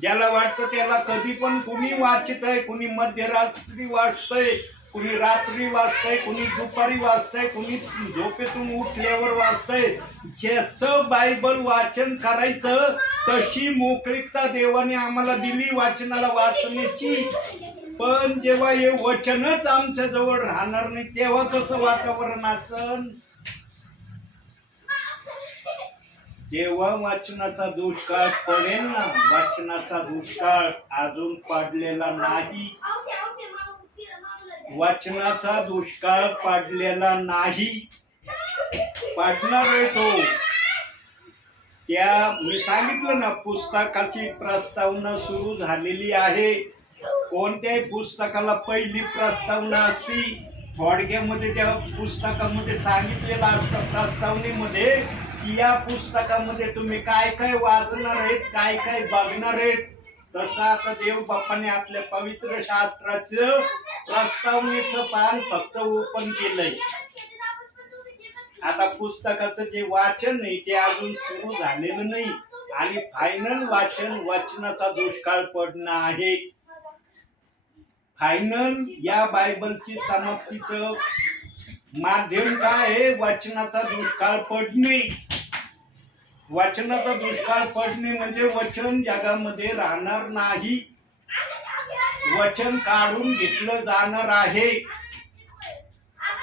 ज्याला वाटतं त्याला कधी पण कुणी वाचित आहे, कुणी मध्यरात्री वाचतंय, कुणी रात्री वाचतंय, कुणी दुपारी वाचतंय, कुणी झोपेतून उठल्यावर वाचतंय. जसं बायबल वाचन करायचं तशी मोकळीकता देवाने आम्हाला दिली वाचनाला वाचण्याची. पण जेव्हा हे वचनच आमच्या जवळ राहणार नाही तेव्हा कसं वातावरण असन. जेव्हा वाचनाचा दुष्काळ पडेल ना, वाचनाचा दुष्काळ अजून पडलेला नाही. वाचनाचा दुष्काळ पडलेला नाही, पडणार आहे तो. त्या मी सांगितलं ना पुस्तकाची प्रस्तावना सुरू झालेली आहे. कोणत्याही पुस्तकाला पहिली प्रस्तावना असती. थोडक्यामध्ये त्या पुस्तकामध्ये सांगितलेलं असतं प्रस्तावनेमध्ये की या पुस्तकामध्ये तुम्ही काय काय वाचणार आहेत, काय काय बघणार आहेत. तसं आता देव बाप्पाने आपल्या पवित्र शास्त्राचं प्रस्तावनेचं पान फक्त ओपन केलंय. आता पुस्तकाचं जे वाचन नाही ते अजून सुरू झालेलं नाही. आणि फायनल वाचनाचा दुष्काळ पडणं आहे. फायनल या बायबलची समाप्तीचं माध्यम काय आहे? वाचनाचा दुष्काळ पडणे. वाचनाचा दुष्काळ पडणे म्हणजे वचन जगामध्ये राहणार नाही, वचन काढून घेतलं जाणार आहे.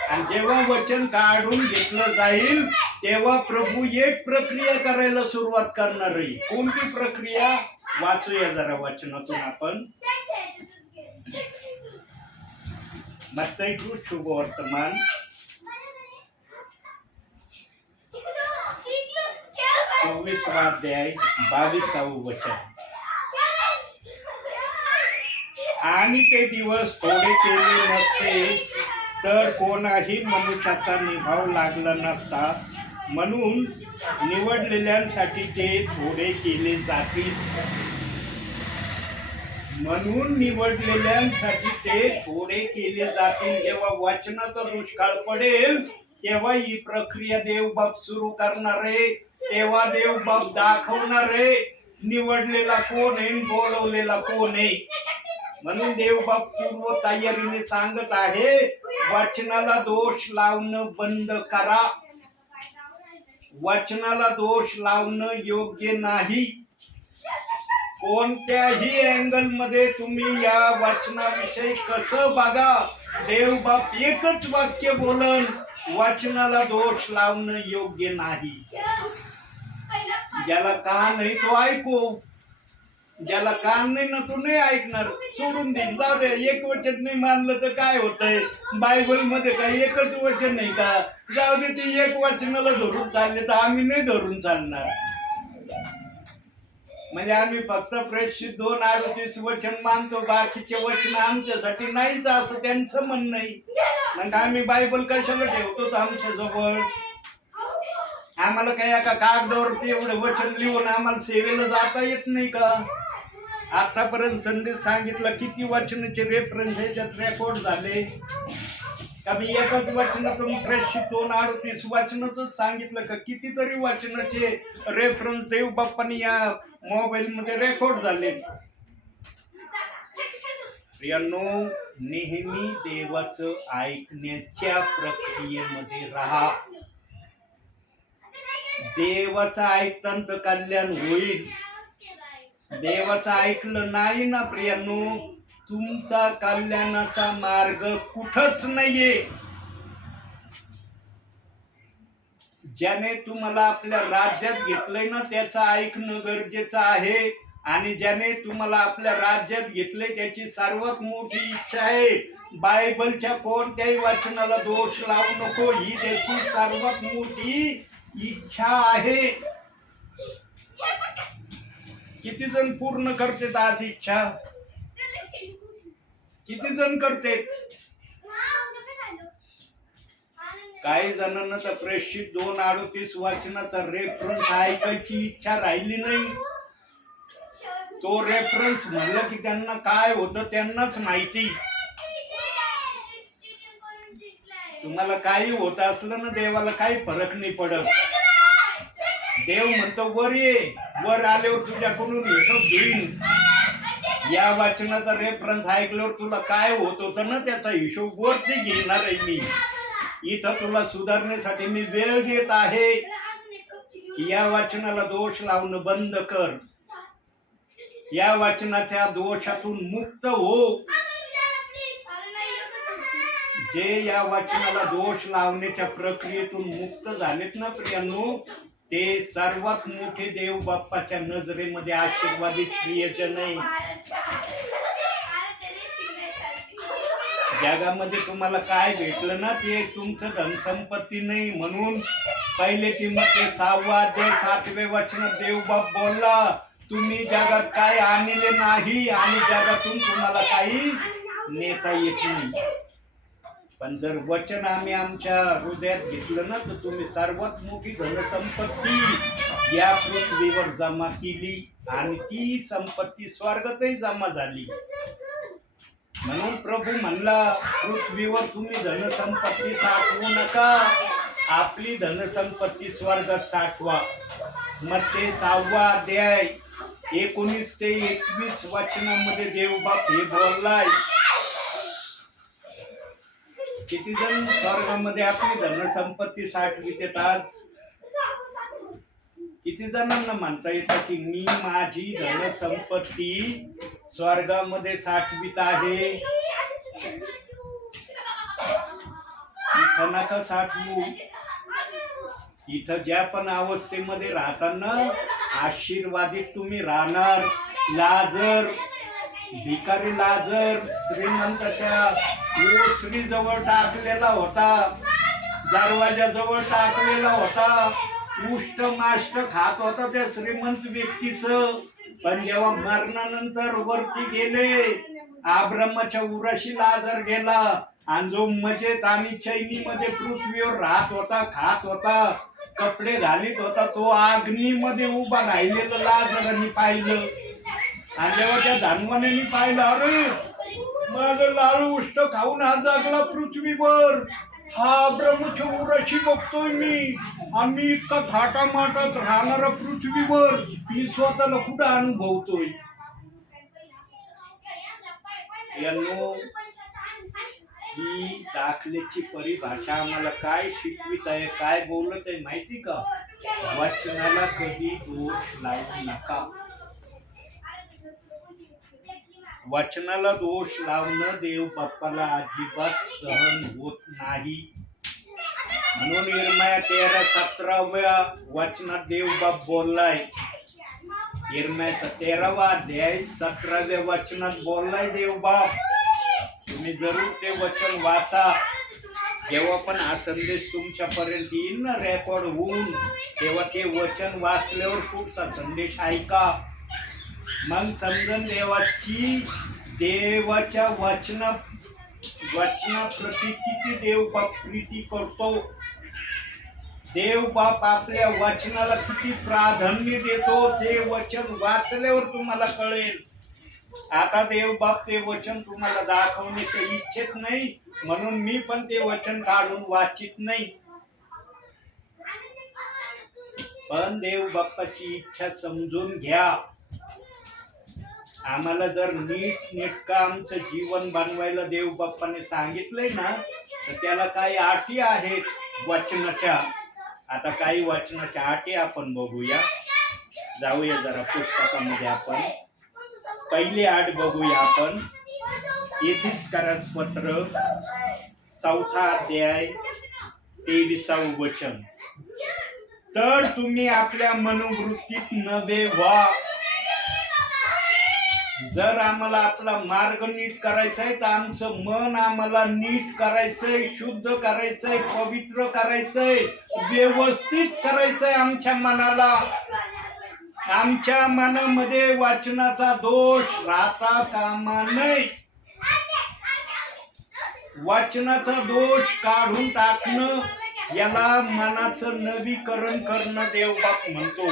आणि जेव्हा वचन काढून घेतलं जाईल तेव्हा प्रभू एक प्रक्रिया करायला सुरुवात करणार आहे. कोणती प्रक्रिया? वाचूया जरा वचनातून आपण. मत्ती शुभवर्तमान 24वा अध्याय 22वे वचन. आणि ते दिवस थोडे केले नसते तर कोणाही मनुष्याचा निभाव लागला नसता, म्हणून निवडलेल्यांसाठी ते थोडे केले जातील. म्हणून निवडलेल्यांसाठी ते थोडे केले जातील. जेव्हा वचनाचा दुष्काळ पडेल तेव्हा ही प्रक्रिया देवबाप सुरू करणार आहे. तेव्हा देवबाप दाखवणार आहे निवडलेला कोण आहे, बोलवलेला कोण आहे. म्हणून देवबाप पूर्व तयारीने सांगत आहे, वचनाला दोष लावणं बंद करा. वचनाला दोष लावणं योग्य नाही. कोणत्याही अँगल मध्ये तुम्ही या वचनाविषयी कसं बघा, देवबाप एकच वाक्य बोलन, वचनाला दोष लावणं योग्य नाही. ज्याला कान नाही तो ऐकू, ज्याला कान नाही ना तो नाही ऐकणार, सोडून देईल. जाऊ दे, एक वचन नाही मानलं तर काय होतंय? बायबल मध्ये काय एकच वचन नाही का? जाऊ दे, ते एक वचनाला धरून चालले तर आम्ही नाही धरून चालणार. म्हणजे आम्ही फक्त प्रेषित 2:38 वचन मानतो, बाकीचे वचन आमच्यासाठी नाहीच असं त्यांचं म्हणणं आहे. मग आम्ही बायबल कशाला ठेवतो आमच्या जवळ? आम्हाला काय एका कागदावरती एवढं वचन लिहून आम्हाला सेवेला जाता येत नाही का? आतापर्यंत संदेश सांगितलं, किती वचनाचे रेफरन्स याच्यात रेकॉर्ड झाले का? मी एकच वचनातून प्रेषित 2:38 वचनाच सांगितलं का? कितीतरी वचनाचे रेफरन्स देव बाप्पांनी या मोबाईल मध्ये रेकॉर्ड झाले. प्रियांनो, नेहमी देवाचं ऐकण्याच्या प्रक्रियेमध्ये राहा. देवाचं ऐकताना कल्याण होईल. देवाचं ऐकलं नाही ना प्रियांनो, तुमचा कल्याणाचा मार्ग कुठंच नाहीये. ज्याने तुम्हाला आपल्या राज्यात घेतलंय ना त्याचं ऐकणं गरजेचं आहे. आणि ज्याने तुम्हाला आपल्या राज्यात घेतलंय त्याची सर्वात मोठी इच्छा आहे, बायबलच्या कोणत्याही वचनाला दोष लावू नको, ही त्याची सर्वात मोठी इच्छा आहे. किती जण पूर्ण करतात आज इच्छा? किती जण करतात? काही जणांना तर प्रेषित 2:38 वचनाचा रेफरन्स ऐकायची इच्छा राहिली नाही. तो रेफरन्स म्हणलं की त्यांना काय होतं त्यांनाच माहिती. तुम्हाला काही होत असलं ना, देवाला काही फरक नाही पडत. देव म्हणतो वर ये, वर आल्यावर तुझ्याकडून हिशोब घेईन. या वचनाचा रेफरन्स ऐकल्यावर तुला काय होत होतं ना त्याचा हिशोब वरती घेणार आहे मी. इथं तुला सुधारण्यासाठी मी वेळ देत आहे. या वचनाला दोष लावणं बंद कर. या वचनाच्या दोषातून मुक्त हो. जे या वचनाला दोष लावण्याच्या प्रक्रियेतून मुक्त झालेत ना प्रियांनो, ते सर्वात मोठे देव बाप्पाच्या नजरेमध्ये आशीर्वादित प्रियजन आहे. जगामध्ये तुम्हाला काय भेटलं ना ते तुमचं धनसंपत्ती नाही. म्हणून पहिले तीमुथी 6वा अध्याय 7वे वचनात देवबाप बोलला, तुम्ही जगात काय आणले नाही आणि जगातून तुम्हाला काही नेता येत नाही. पण जर वचन आम्ही आमच्या हृदयात घेतलं ना तर तुम्ही सर्वात मोठी धनसंपत्ती या पृथ्वीवर जमा केली आणि ती संपत्ती स्वर्गातही जमा झाली. म्हणून प्रभू म्हणला, पृथ्वीवर तुम्ही धनसंपत्ती साठवू नका, आपली धनसंपत्ती स्वर्गात साठवा. मग ते 6वा अध्याय 19 ते 21 वचनामध्ये देवबाप हे बोललाय. किती जण स्वर्गामध्ये आपली धनसंपत्ती साठवितात आज? किती जणांना म्हणता येतं की मी माझी धनसंपत्ती स्वर्गामध्ये साठवित आहे? इथं नका साठवू. इथं ज्या पण अवस्थेमध्ये राहताना आशीर्वादित तुम्ही राहणार. लाजर, भिकारी लाजर श्रीमंताच्या ओसरी जवळ टाकलेला होता, दरवाजाजवळ टाकलेला होता, उष्ट माष्ट खात होता त्या श्रीमंत व्यक्तीचं. पण जेव्हा मरणानंतर वरती गेले, आब्रामाच्या उराशी लाजर गेला आणि जो मजेत आणि चैनीमध्ये पृथ्वीवर राहत होता, खात होता, कपडे घालीत होता, तो अग्नीमध्ये उभा राहिलेलं लाजरांनी पाहिलं. आणि जेव्हा त्या धनवानांनी पाहिलं, अरे माझं लाडू उष्ट खाऊन हा जगला पृथ्वीवर, हा ब्रह्मच्या उराशी बघतोय मी, आम्ही इतका थाटामाटात राहणारा पृथ्वीवर मी स्वतःला कुठं अनुभवतोय. यांनो, ही दाखल्याची परिभाषा आम्हाला काय शिकवित आहे, काय बोलत आहे माहिती का? वचनाला कधी दोष लावू नका. वचनाला दोष लावणं देव बाप्पाला अजिबात सहन होत नाही. म्हणून इर्मया 13-17व्या वचनात देव बाप बोललाय. इर्मयाचा 13वा अध्याय 17व्या वचनात बोललाय देव बाप. तुम्ही जरूर ते वचन वाचा. जेव्हा पण हा संदेश तुमच्यापर्यंत येईल ना रेकॉर्ड होऊन, तेव्हा ते वचन वाचल्यावर पुढचा संदेश ऐका. मग समजून देवाच्या वचनाप्रती किती देव बाप प्रीती करतो, देव बाप आपल्या वचनाला किती प्राधान्य देतो, ते वचन वाचल्यावर तुम्हाला कळेल. आता देव बाप ते वचन तुम्हाला दाखवण्याच्या इच्छेत नाही, म्हणून मी पण ते वचन काढून वाचित नाही. पण देव बाप्पाची इच्छा समजून घ्या. आम्हाला जर नीटनेटकं आमचं जीवन बनवायला देव बाप्पाने सांगितलंय ना, तर त्याला काही अटी आहेत वचनाच्या. आता काही वचनाच्या अटी आपण बघूया. जाऊया जरा पुस्तकामध्ये. आपण पहिली अट बघूया. आपण एफिसकरास पत्र 4था अध्याय 23वे वचन. तर तुम्ही आपल्या मनोवृत्तीत नवे व्हा. जर आम्हाला आपला मार्ग नीट करायचा आहे, तर आमचं मन आम्हाला नीट करायचंय, शुद्ध करायचंय, पवित्र करायचंय, व्यवस्थित करायचंय. आमच्या मनाला, आमच्या मनामध्ये वचनाचा दोष राहता कामा नये. वचनाचा दोष काढून टाकणं याला मनाचं नवीकरण करणं देवबाप म्हणतो.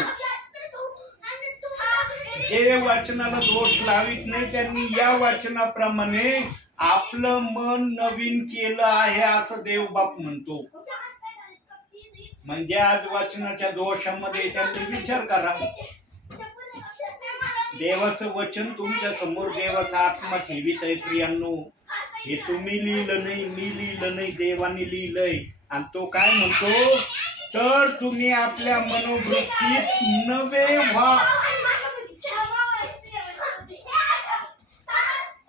जे वचनाला दोष लावित नाही त्यांनी या वचनाप्रमाणे आपलं मन नवीन केलं आहे असं देवबाप म्हणतो. म्हणजे आज वचनाच्या दोषामध्ये त्यांनी विचार करा. देवाचं वचन तुमच्या समोर देवाचा आत्मा ठेवीत आहे प्रियांनो. हे तुम्ही लिहिलं नाही, मी लिहिलं नाही, देवाने लिहिलंय. आणि तो काय म्हणतो, तर तुम्ही आपल्या मनोवृत्तीत नवे व्हा.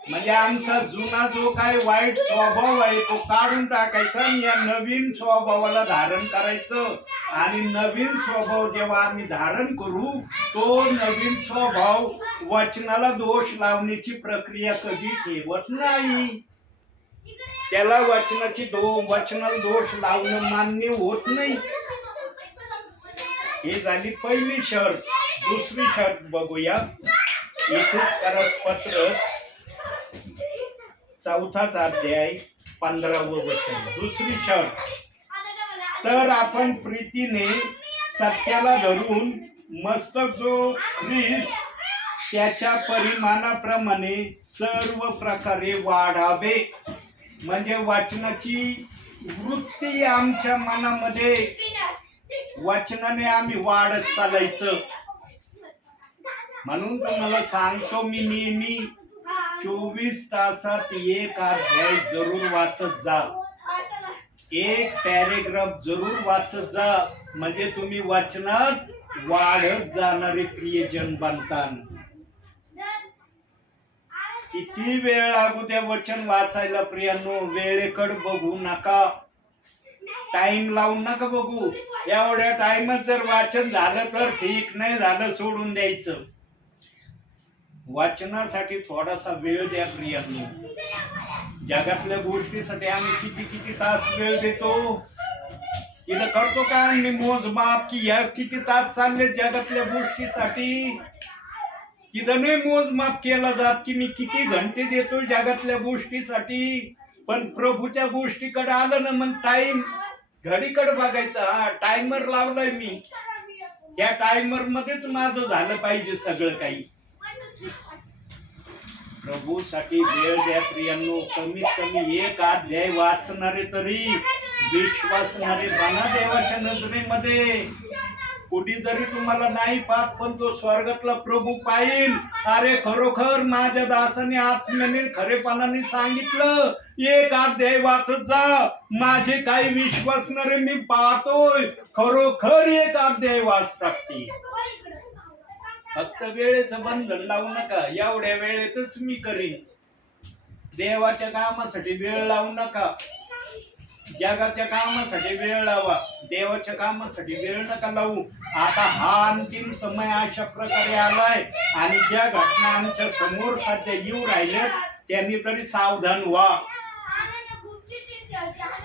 म्हणजे आमचा जुना जो काय वाईट स्वभाव आहे तो काढून टाकायचा आणि या नवीन स्वभावाला धारण करायचं. आणि नवीन स्वभाव जेव्हा आम्ही धारण करू, तो नवीन स्वभाव वचनाला दोष लावण्याची प्रक्रिया कधी ठेवत नाही. त्याला वचनाला दोष लावणं मान्य होत नाही. हे झाली पहिली शर्त. दुसरी शर्त बघूया. एफिसकरास पत्र 4थाच अध्याय 15वं वचन. दुसरी शर्त. तर आपण प्रीतीने सत्याला धरून मस्तक जो ख्रिस्त त्याच्या परिमाणाप्रमाणे सर्व प्रकारे वाढावे. म्हणजे वचनाची वृत्ती आमच्या मनामध्ये वचनाने आम्ही वाढत चालायचं. म्हणून तुम्हाला सांगतो मी नेहमी 24 तासात एक अध्याय जरूर वाचत जा, एक पॅरेग्राफ जरूर वाचत जा, म्हणजे तुम्ही वाचनात वाढत जाणारे प्रियजन बनतान. किती वेळ लागू त्या वचन वाचायला प्रियांनो, वेळेकडे बघू नका, टाइम लावून नका बघू. एवढ्या टाइमात जर वाचन झालं तर ठीक, नाही झालं सोडून द्यायचं. वाचनासाठी थोडासा वेळ द्या प्रियांनो. जगातल्या गोष्टीसाठी आम्ही किती किती तास वेळ देतो. इथं करतो का आम्ही मोजमाप की या किती तास चालले जगातल्या गोष्टीसाठी? तिथं नाही मोजमाप केला जात की मी किती घंटे देतो जगातल्या गोष्टीसाठी. पण प्रभूच्या गोष्टीकडे आलं ना, मग टाइम घडीकडे बघायचं. हा टायमर लावलाय मी, या टायमर मध्येच माझं झालं पाहिजे सगळं काही. प्रभूसाठी वेळ द्या प्रियांनो. कमीत कमी एक अध्याय वाचणारे तरी विश्वासणारे बना देवाच्या नजरेमध्ये. कुठे जरी तुम्हाला नाही पाहत, पण तो स्वर्गातला प्रभू पाहिल. अरे खरोखर माझ्या दासाने आत्म्याने खरेपणाने सांगितलं, एक अध्याय वाचत जा. माझे काही विश्वासणारे मी पाहतोय खरोखर एक अध्याय वाचतात ते. फक्त वेळेचं बंधन लावू नका, एवढ्या वेळेतच मी करीन. देवाच्या कामासाठी वेळ लावू नका, जगाच्या कामासाठी वेळ लावा, देवाच्या कामासाठी वेळ नका लावू. आता हा अंतिम समय अशा प्रकारे आलाय आणि ज्या घटना आमच्या समोर सध्या येऊ राहिल्या त्यांनी तरी सावधान व्हा.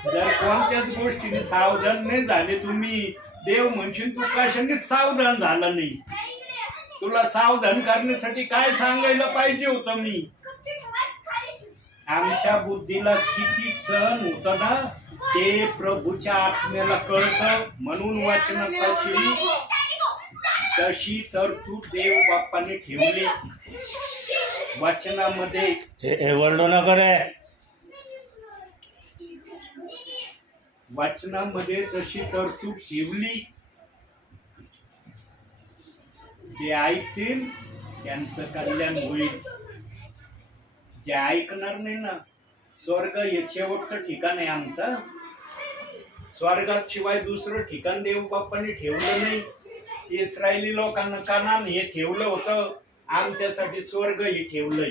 जर कोणत्याच गोष्टीने सावधान नाही झाले तुम्ही, देव म्हणशील तू कशाने सावधान झाला नाही. तुला सावधान करण्यासाठी काय सांगायला पाहिजे होतं मी? आमच्या बुद्धीला किती सहन होत ना ते प्रभूच्या आत्म्याला कळतं. म्हणून वचनात तशी तरतूद देव बाप्पाने ठेवली वचनामध्ये. वर्णन न करे. वचनामध्ये तशी तरतूद ठेवली. जे ऐकतील त्यांचं कल्याण होईल. जे ऐकणार नाही ना, स्वर्ग हे शेवटचं ठिकाण आहे आमचं. स्वर्गात शिवाय दुसरं ठिकाण देव बाप्पाने ठेवलं नाही. इस्रायली लोकांना कानान हे ठेवलं होतं, आमच्यासाठी स्वर्ग हे ठेवलंय.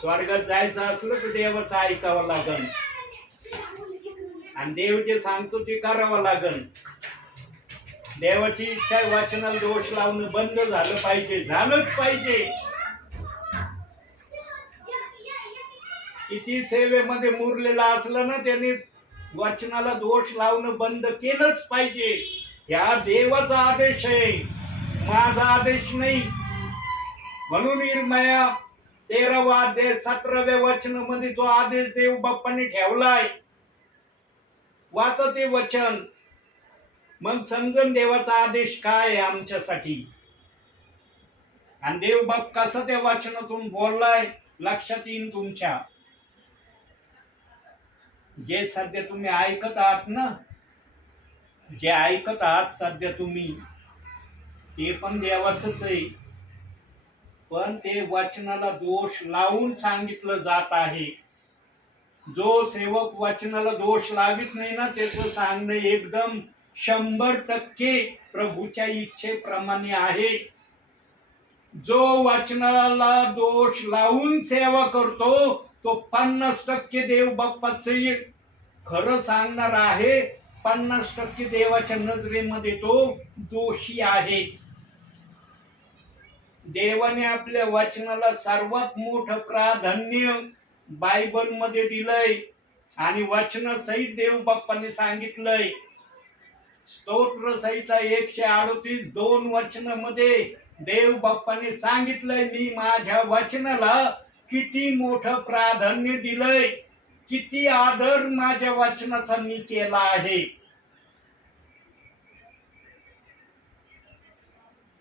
स्वर्गात जायचं असलं तर देवाचं ऐकावं लागल आणि देव जे सांगतो ते करावं लागल. देवाची इच्छा वाचनाला दोष लावणं बंद झालं पाहिजे, झालंच पाहिजे. किती सेवेमध्ये मुरलेला असलं ना, त्यांनी वचनाला दोष लावणं बंद केलंच पाहिजे. ह्या देवाचा आदेश आहे, माझा आदेश नाही. म्हणून इर्मया 13वा अध्याय 17व्या वचनामध्ये तो आदेश देव बाप्पाने ठेवलाय. वाचा ते वचन, मग समजून देवाचा आदेश काय आहे आमच्यासाठी आणि देव बाप कसा त्या वचनातून बोललाय लक्षात येईन तुमच्या. जे सध्या तुम्ही ऐकत आहात ना, जे ऐकत आहात सध्या तुम्ही, ते पण देवाचंच आहे. पण ते वचनाला दोष लावून सांगितलं जात आहे. जो सेवक वचनाला दोष लावित नाही ना, त्याचं सांगणं एकदम 100% प्रभूच्या इच्छेप्रमाणे आहे. जो वचनाला दोष लावून सेवा करतो तो 50% देव बाप्पाचे खरं सांगणार आहे. 50% देवाच्या नजरेमध्ये तो दोषी आहे. देवाने आपल्या वचनाला सर्वात मोठं प्राधान्य बायबल मध्ये दिलंय आणि वचनासहित देव बाप्पाने सांगितलंय. स्तोत्र संहिता 138:2 वचनामध्ये देव बाप्पाने सांगितलंय, मी माझ्या वचनाला किती मोठं प्राधान्य दिलंय, किती आदर माझ्या वचनाचा मी केला आहे.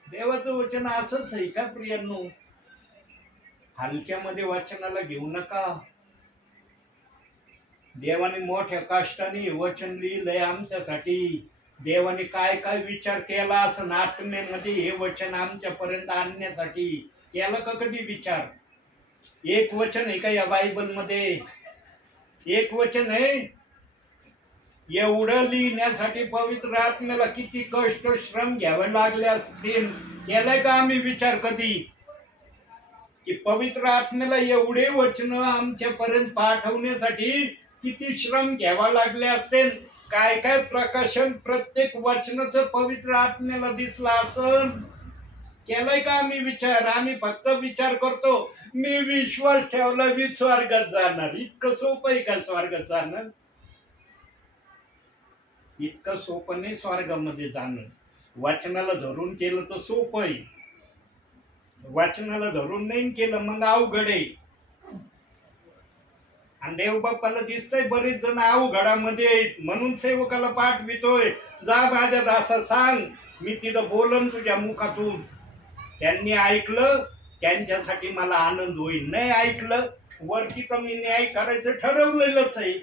देवाचं वचन असंच आहे का प्रियांनो? हलक्यामध्ये वचनाला घेऊ नका. देवाने मोठ्या कष्टाने वचन लिहिलंय आमच्यासाठी. देवाने काय काय विचार केला असं आत्म्यामध्ये हे वचन आमच्यापर्यंत आणण्यासाठी. केला का कधी विचार? एक वचन आहे का या बायबलमध्ये? एक वचन आहे? एवढं लिहिण्यासाठी पवित्र आत्म्याला किती कष्ट श्रम घ्यावे लागले असतील, केलाय का आम्ही विचार कधी? की पवित्र आत्म्याला एवढे वचन आमच्यापर्यंत पाठवण्यासाठी किती श्रम घ्यावा लागले असतील? काय काय प्रकाशन प्रत्येक वचनाचं पवित्र आत्म्याला दिसलं असेल? केलाय का आम्ही विचार? आम्ही फक्त विचार करतो, मी विश्वास ठेवला मी स्वर्गात जाणार. इतकं सोपं आहे का स्वर्गात जाणं? इतकं सोपं नाही स्वर्गामध्ये जाणं. वाचनाला धरून केलं तर सोपं आहे, वाचनाला धरून नाही केलं मग अवघड आहे. आणि देवबाप्पाला दिसतंय बरेच जण अवघडामध्ये आहेत, म्हणून सेवकाला पाठवितोय, जा माझ्या दासा सांग, मी तिथं बोलन तुझ्या मुखातून. त्यांनी ऐकलं, त्यांच्यासाठी मला आनंद होईल. नाही ऐकलं, वरती तर मी न्याय करायचं ठरवलेलंच आहे.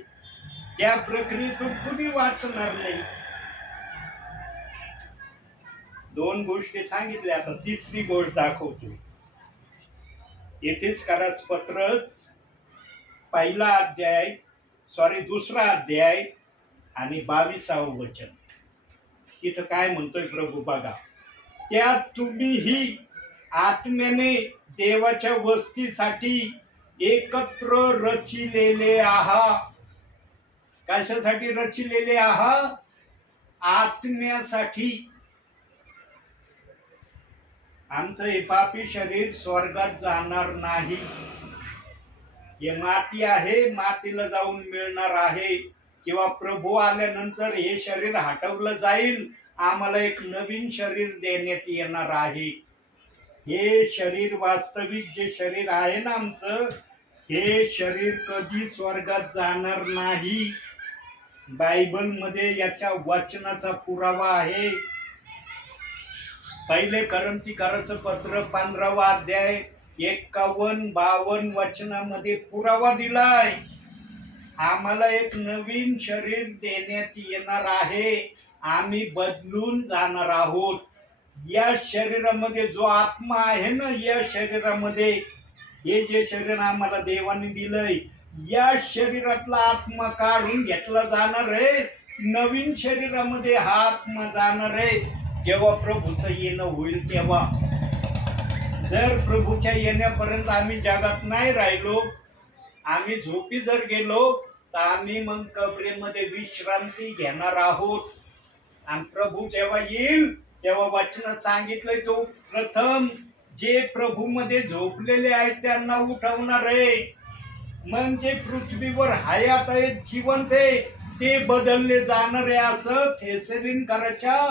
त्या प्रक्रियेतून कुणी वाचणार नाही. दोन गोष्टी सांगितल्या, आता तिसरी गोष्ट दाखवतो. एफेसकरास पत्रच दुसरा अध्याय आणि 22वं वचन. तिथं काय म्हणतोय प्रभू बघा, त्यात तुम्हीही आत्म्याने देवाच्या वस्तीसाठी एकत्र रचिलेले आहात. कशासाठी रचिलेले आहात? आत्म्यासाठी. आमचं हे पापी शरीर स्वर्गात जाणार नाही. हे माती आहे, मातीला जाऊन मिळणार आहे, किंवा प्रभू आल्यानंतर हे शरीर हटवलं जाईल, आम्हाला एक नवीन शरीर देण्यात येणार आहे. हे शरीर, वास्तविक जे शरीर आहे ना आमचं, हे शरीर कधी स्वर्गात जाणार नाही. बायबलमध्ये याच्या वचनाचा पुरावा आहे. पहिले करंथीकराचं पत्र 15वा अध्याय 51-52 वचनामध्ये पुरावा दिलाय. आम्हाला एक नवीन शरीर देण्यात येणार आहे, आम्ही बदलून जाणार आहोत. या शरीरामध्ये जो आत्मा आहे ना, या शरीरामध्ये, हे जे शरीर आम्हाला देवाने दिलंय, या शरीरातला आत्मा काढून घेतला जाणार आहे. नवीन शरीरामध्ये हा आत्मा जाणार आहे जेव्हा प्रभूचं येणं होईल तेव्हा. जर प्रभूच्या येण्यापर्यंत आम्ही जगात नाही राहिलो, आम्ही झोपी जर गेलो, तर आम्ही मग कबरेमध्ये विश्रांती घेणार आहोत. आणि प्रभू जेव्हा येईल तेव्हा वचनात सांगितलंय, तो प्रथम जे प्रभूमध्ये झोपलेले आहेत त्यांना उठवणार आहे. मग जे पृथ्वीवर हयात आहेत, जिवंत आहे, ते बदलले जाणार आहे, असं थेसलीनकराच्या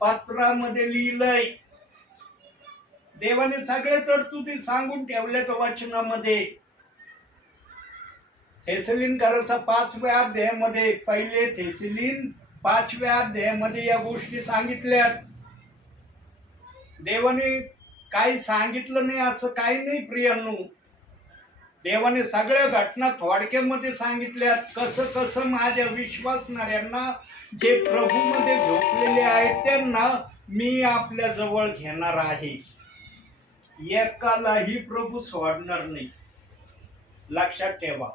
पत्रामध्ये लिहिलंय. देवाने सगळे तरतुदी सांगून ठेवल्यात वचनामध्ये. थेसलीनकराचा 5व्या अध्यायामध्ये, पहिले थेसलीन 5व्या अध्यायामध्ये या गोष्टी सांगितल्यात. देवाने काही सांगितलं नाही असं काही नाही प्रियांनो. देवाने सगळ्या घटना थोडक्यामध्ये सांगितल्यात. कसं कसं माझ्या विश्वासणाऱ्यांना, जे प्रभूमध्ये झोपलेले आहेत, त्यांना मी आपल्या जवळ घेणार आहे. एकालाही प्रभू सोडणार नाही, लक्षात ठेवा.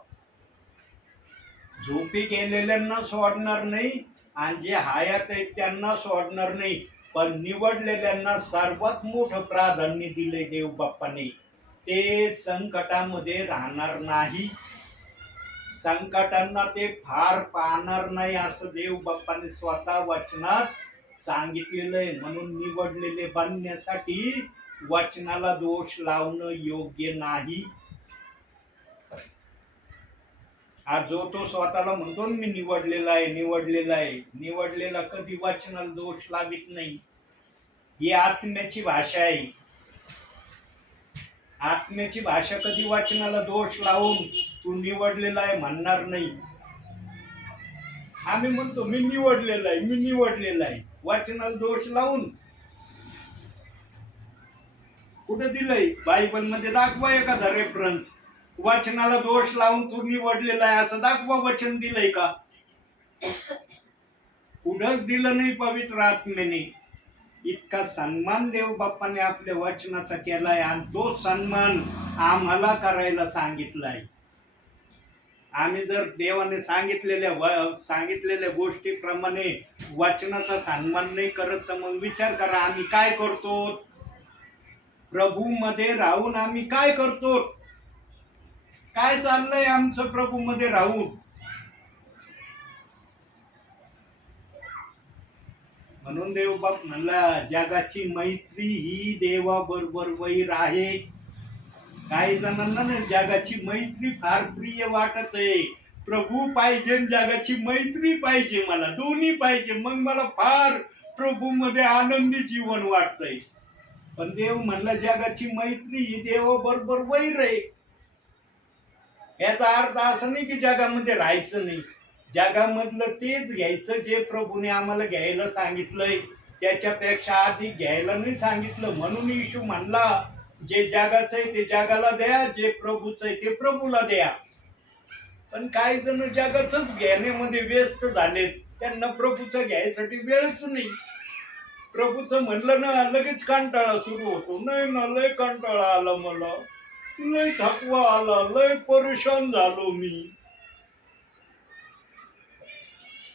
झोपी गेलेल्यांना सोडणार नाही, आणि जे हयात आहेत त्यांना सोडणार नाही. पण निवडलेल्यांना सर्वात मोठं प्राधान्य दिले देव बाप्पाने. ते संकटामध्ये राहणार नाही, संकटांना ते फार पाहणार नाही, असं देव बाप्पाने स्वतः वचनात सांगितलेलं आहे. म्हणून निवडलेले बनण्यासाठी वचनाला दोष लावणं योग्य नाही. आज जो तो स्वतःला म्हणतो मी निवडलेला आहे, निवडलेला आहे, निवडलेला कधी वचनाला दोष लावित नाही. ही आत्म्याची भाषा आहे. आत्म्याची भाषा कधी वचनाला दोष लावून तू निवडलेला आहे म्हणणार नाही. आम्ही म्हणतो मी निवडलेला आहे, मी निवडलेला आहे, वचनाला दोष लावून कुठे दिलंय? बायबलमध्ये दाखवा एखादा रेफरन्स. वचनाला दोष लावून तू निवडलेला आहे असं दाखवा, वचन दिलंय का? पुढंच दिलं नाही पवित्र आत्मेने. इतका सन्मान देव बाप्पाने आपल्या वचनाचा केलाय आणि तो सन्मान आम्हाला करायला सांगितलाय. आम्ही जर देवाने सांगितलेल्या गोष्टीप्रमाणे वचनाचा सन्मान नाही करत तर मग विचार करा आम्ही काय करतो. प्रभू मध्ये राहून आम्ही काय करतो, काय चाललंय आमचं प्रभू मध्ये राहून. म्हणून देवबाप म्हणला जगाची मैत्री ही देवाबरोबर वैर आहे. काही जणांना ना जगाची मैत्री फार प्रिय वाटत आहे. प्रभू पाहिजे, जगाची मैत्री पाहिजे, मला दोन्ही पाहिजे, मग मला फार प्रभू मध्ये आनंदी जीवन वाटतंय. पण देव म्हणला जगाची मैत्री ही देवाबरोबर वैर आहे. याचा अर्थ असा नाही की जगामध्ये राहायचं नाही. जगामधलं तेच घ्यायचं जे प्रभूने आम्हाला घ्यायला सांगितलंय, त्याच्यापेक्षा अधिक घ्यायला नाही सांगितलं. म्हणून येशू म्हणला जे जगाचं आहे ते जगाला द्या, जे प्रभूचं आहे ते प्रभूला द्या. पण काही जण जगाचंच घेण्यामध्ये व्यस्त झालेत, त्यांना प्रभूचं घ्यायसाठी वेळच नाही. प्रभूचं म्हणलं ना लगेच कंटाळा सुरू होतो. नाही ना, लय कंटाळा आला मला, लय थकवा आला, लय परेशान झालो मी.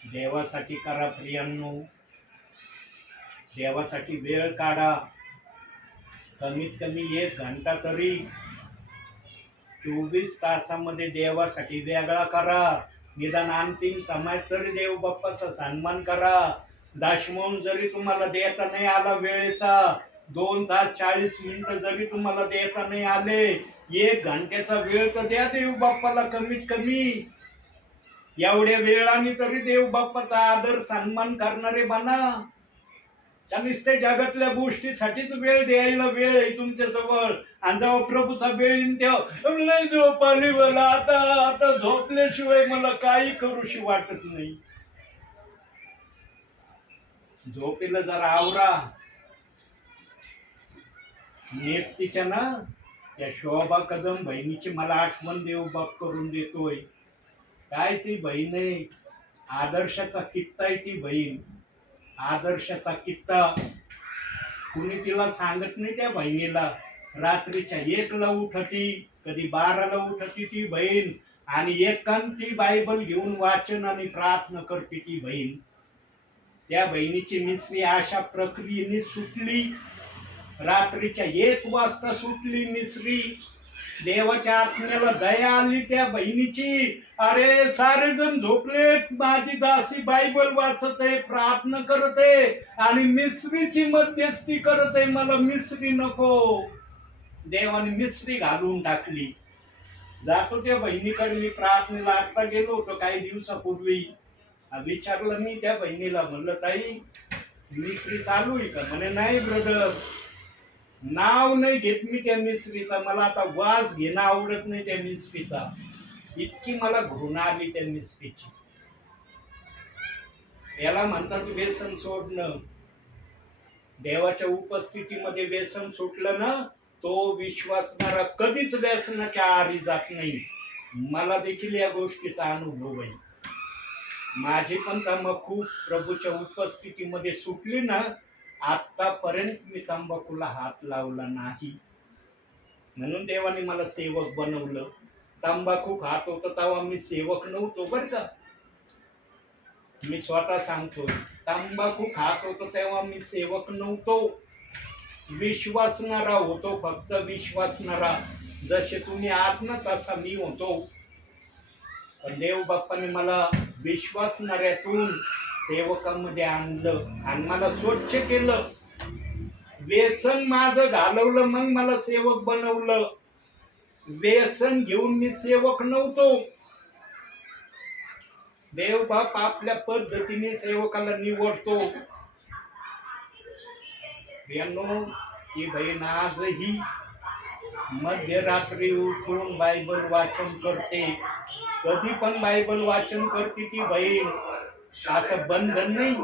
देवासाठी करा प्रियांनो, देवासाठी वेळ काढा. कमीत कमी 1 घंटा तरी 24 तासामध्ये देवासाठी वेगळा करा. निदान अंतिम समयात तरी देव बाप्पाचा सन्मान करा. दशमोन जरी तुम्हाला देता नाही आला वेळेचा, 2 तास 40 मिनिटं जरी तुम्हाला देता नाही आले, 1 घंट्याचा वेळ तर द्या देव बाप्पाला कमीत कमी. एवढ्या वेळाने तरी देव बाप्पाचा आदर सन्मान करणारे बना. त्यानेच ते जगातल्या गोष्टीसाठीच वेळ द्यायला वेळ आहे तुमच्या जवळ. आणि जेव्हा प्रभूचा वेळ येईल तेव्हा लय झोप आली मला, आता झोपल्याशिवाय मला काही करूशी वाटत नाही. झोपेला जरा आवरा. नेप्तीच्या ना त्या शोभा कदम बहिणीची मला आठवण देव बाप करून देतोय. काय ती बहीण आहे, आदर्शाचा कित्ता आहे ती बहीण, आदर्शाचा कित्ता. कुणी तिला सांगत नाही त्या बहिणीला. रात्रीच्या 1ला उठती, कधी 12ला उठती ती बहीण, आणि एकांती बायबल घेऊन वाचन आणि प्रार्थना करते ती बहीण. त्या बहिणीची मिसरी अशा प्रक्रियेने सुटली, रात्रीच्या 1 वाजता सुटली मिसरी. देवाच्या आत्म्याला दया आली त्या बहिणीची. अरे सारे जण झोपलेत, माझी दासी बायबल वाचत आहे, प्रार्थना करत आहे आणि मिसरीची मध्यस्थी करत आहे. मला मिसरी नको. देवाने मिसरी घालून टाकली. जातो त्या बहिणीकडे मी प्रार्थनेला. आता गेलो होतो काही दिवसापूर्वी. विचारलं मी त्या बहिणीला, म्हणलं ताई मिसरी चालू आहे का? म्हणे नाही ब्रदर, नाव नाही घेत मी त्या मिसरीचा, मला आता वास घेणं आवडत नाही त्या मिसरीचा. इतकी मला घृणा आली त्या मिसरीची. याला म्हणतात व्यसन सोडणं. देवाच्या उपस्थितीमध्ये व्यसन सुटलं ना, तो विश्वासणारा कधीच व्यसनाच्या आहारी जात नाही. मला देखील या गोष्टीचा अनुभव आहे. माझी पण तंबाखू प्रभूच्या उपस्थितीमध्ये सुटली ना, आतापर्यंत मी तंबाखूला हात लावला नाही. म्हणून देवाने मला सेवक बनवलं. तंबाखू खात होतो तेव्हा मी सेवक नव्हतो बरं का. मी स्वतः सांगतो, तंबाखू खात होतो तेव्हा मी सेवक नव्हतो. विश्वासणारा होतो, फक्त विश्वासणारा. जसे तुम्ही आहात ना तसा मी होतो. पण देव बाप्पाने मला विश्वासणाऱ्यातून सेवकामध्ये आणलं आणि मला स्वच्छ केलं. व्यसन माझं घालवलं, मग मला सेवक बनवलं. व्यसन घेऊन मी सेवक नव्हतो. देव बाप आपल्या पद्धतीने सेवकाला निवडतो. ही बहीण आजही मध्यरात्री उठून बायबल वाचन करते. कधी पण बायबल वाचन करते ती बहीण. असं बंधन नाही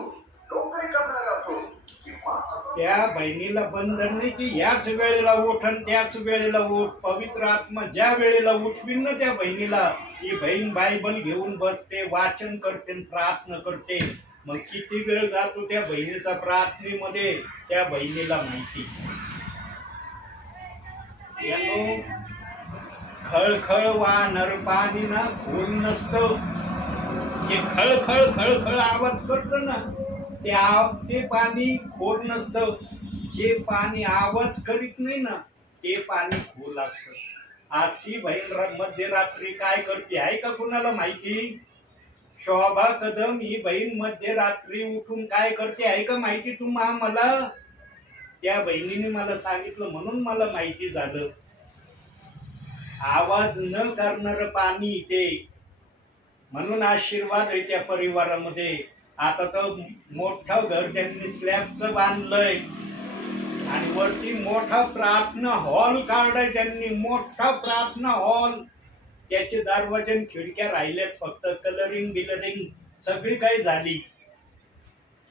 त्या बहिणीला, बंधन नाही की याच वेळेला उठ आणि त्याच वेळेला उठ. पवित्र आत्मा ज्या वेळेला उठवीन ना त्या बहिणीला, ही बहीण बायबल घेऊन बसते, वाचन करते, प्रार्थना करते. मग किती वेळ जातो त्या बहिणीचा प्रार्थनेमध्ये त्या बहिणीला माहिती. यानो खळखळ वाहणार पाणी ना खोल नसतं. जे खळखळ खळखळ आवाज करतं ना ते पाणी खोल नसतं. जे पाणी आवाज करीत नाही ना ते पाणी खोल असतं. आज ती बहीण मध्यरात्री काय करते आहे का कुणाला माहिती? शोभा कदम ही बहीण मध्यरात्री उठून काय करते आहे का माहिती मला? त्या बहिणीने मला सांगितलं म्हणून मला माहिती झालं. आवाज न करणार पाणी ते, म्हणून आशीर्वाद आहे त्या परिवारामध्ये. आता तर मोठं घर त्यांनी स्लॅबचं बांधलंय आणि वरती मोठा प्रार्थना हॉल काढलाय त्यांनी, मोठा प्रार्थना हॉल. त्याचे दरवाजे आणि खिडक्या राहिल्यात फक्त, कलरिंग बिलरिंग सगळी काही झाली.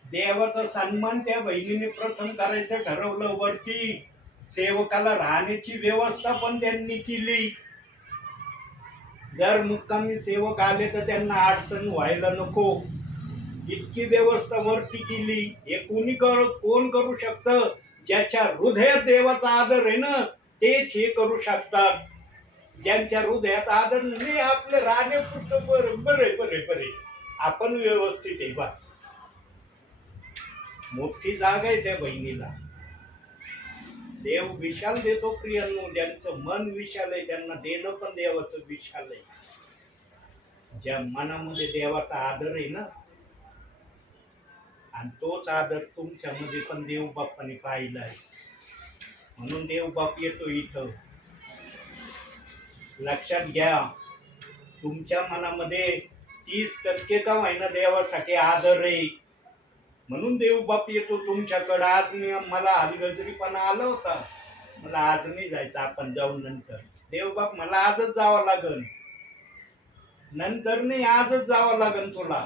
देवाचा सन्मान त्या बहिणीने प्रथम करायचं ठरवलं. वरती सेवकाला राहण्याची व्यवस्था पण त्यांनी केली. जर मुक्कामी सेवक आले तर त्यांना अडचण व्हायला नको, इतकी व्यवस्था वरती केली. हे कोण करू शकतं? ज्याच्या हृदयात देवाचा आदर आहे ना तेच हे करू शकतात. ज्यांच्या हृदयात आदर नाही, आपलं राहण्यापुरतं बरे आपण व्यवस्थित आहे बस. मोठी जागा आहे त्या बहिणीला. देव विशाल देतो प्रियांनो. ज्यांचं मन विशाल आहे त्यांना देणं पण देवाचं विशाल आहे. ज्या मनामध्ये देवाचा आदर आहे ना, आणि तोच आदर तुमच्यामध्ये पण देवबापाने पाहिला आहे. म्हणून देवबाप येतो इथं. लक्षात घ्या, तुमच्या मनामध्ये 30% का होईना देवासाठी आदर आहे, म्हणून देवबाप येतो तुमच्याकडं. आज मला हलगजरीपणा आला होता, मला आज नाही जायचं, आपण जाऊन नंतर. देवबाप मला आजच जावं लागल, नंतर नाही आजच जावं लागल तुला.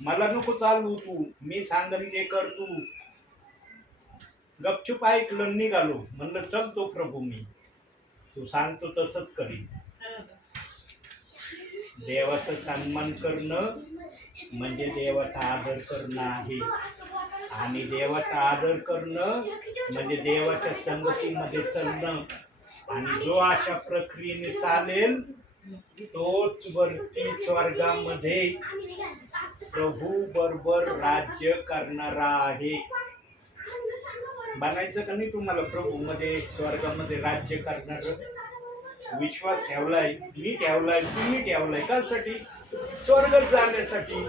मला नको चालू तू, मी सांगन ते कर तू. गपचूप ऐकलं, निघालो. म्हणलं चल तो प्रभू, मी तू सांगतो तसंच करीन. देवाचा सन्मान करणं म्हणजे देवाचा आदर करणं आहे. आणि देवाचा आदर करणं म्हणजे देवाच्या संगतीमध्ये चालणं. आणि जो अशा प्रक्रियेने चालेल तोच वरती स्वर्गामध्ये प्रभू बरोबर राज्य करणारा आहे. बनायचं का नाही तुम्हाला प्रभू मध्ये, स्वर्गामध्ये राज्य करणार? विश्वास ठेवलाय, मी ठेवलाय, तुम्ही ठेवलाय. कशासाठी? स्वर्गात जाण्यासाठी.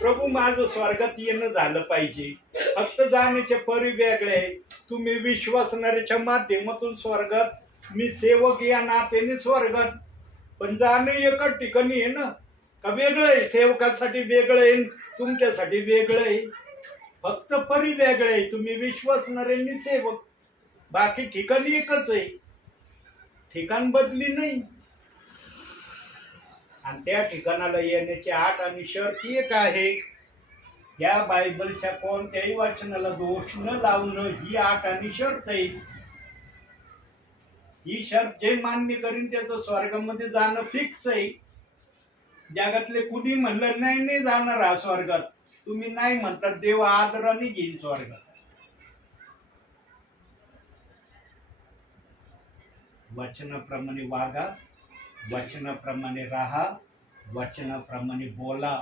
प्रभू माझं स्वर्गात येणं झालं पाहिजे. फक्त जाण्याचे परी वेगळे आहे. तुम्ही विश्वासणाऱ्याच्या माध्यमातून स्वर्गात, मी सेवक या नात्याने स्वर्गात. पण जाणं एकच ठिकाणी आहे ना, का वेगळं आहे? सेवकासाठी वेगळं आहे, तुमच्यासाठी वेगळं आहे. फक्त परी वेगळे आहे. तुम्ही विश्वासणारे, मी सेवक. बाकी ठिकाणी एकच आहे, ठिकाण बदली नाही. आणि त्या ठिकाणाला येण्याची अट आणि शर्त एक आहे. या बायबलच्या कोणत्याही वाचनाला दोष न लावणं ही अट आणि शर्त आहे. ही शर्त जे मान्य करीन त्याचं स्वर्गामध्ये जाणं फिक्स आहे. जगातले कुणी म्हणलं नाही जाणार हा स्वर्गात, तुम्ही नाही म्हणतात, देव आदराने घेईन स्वर्गात. वचनाप्रमाणे वागा, वचनाप्रमाणे राहा, वचनाप्रमाणे बोला,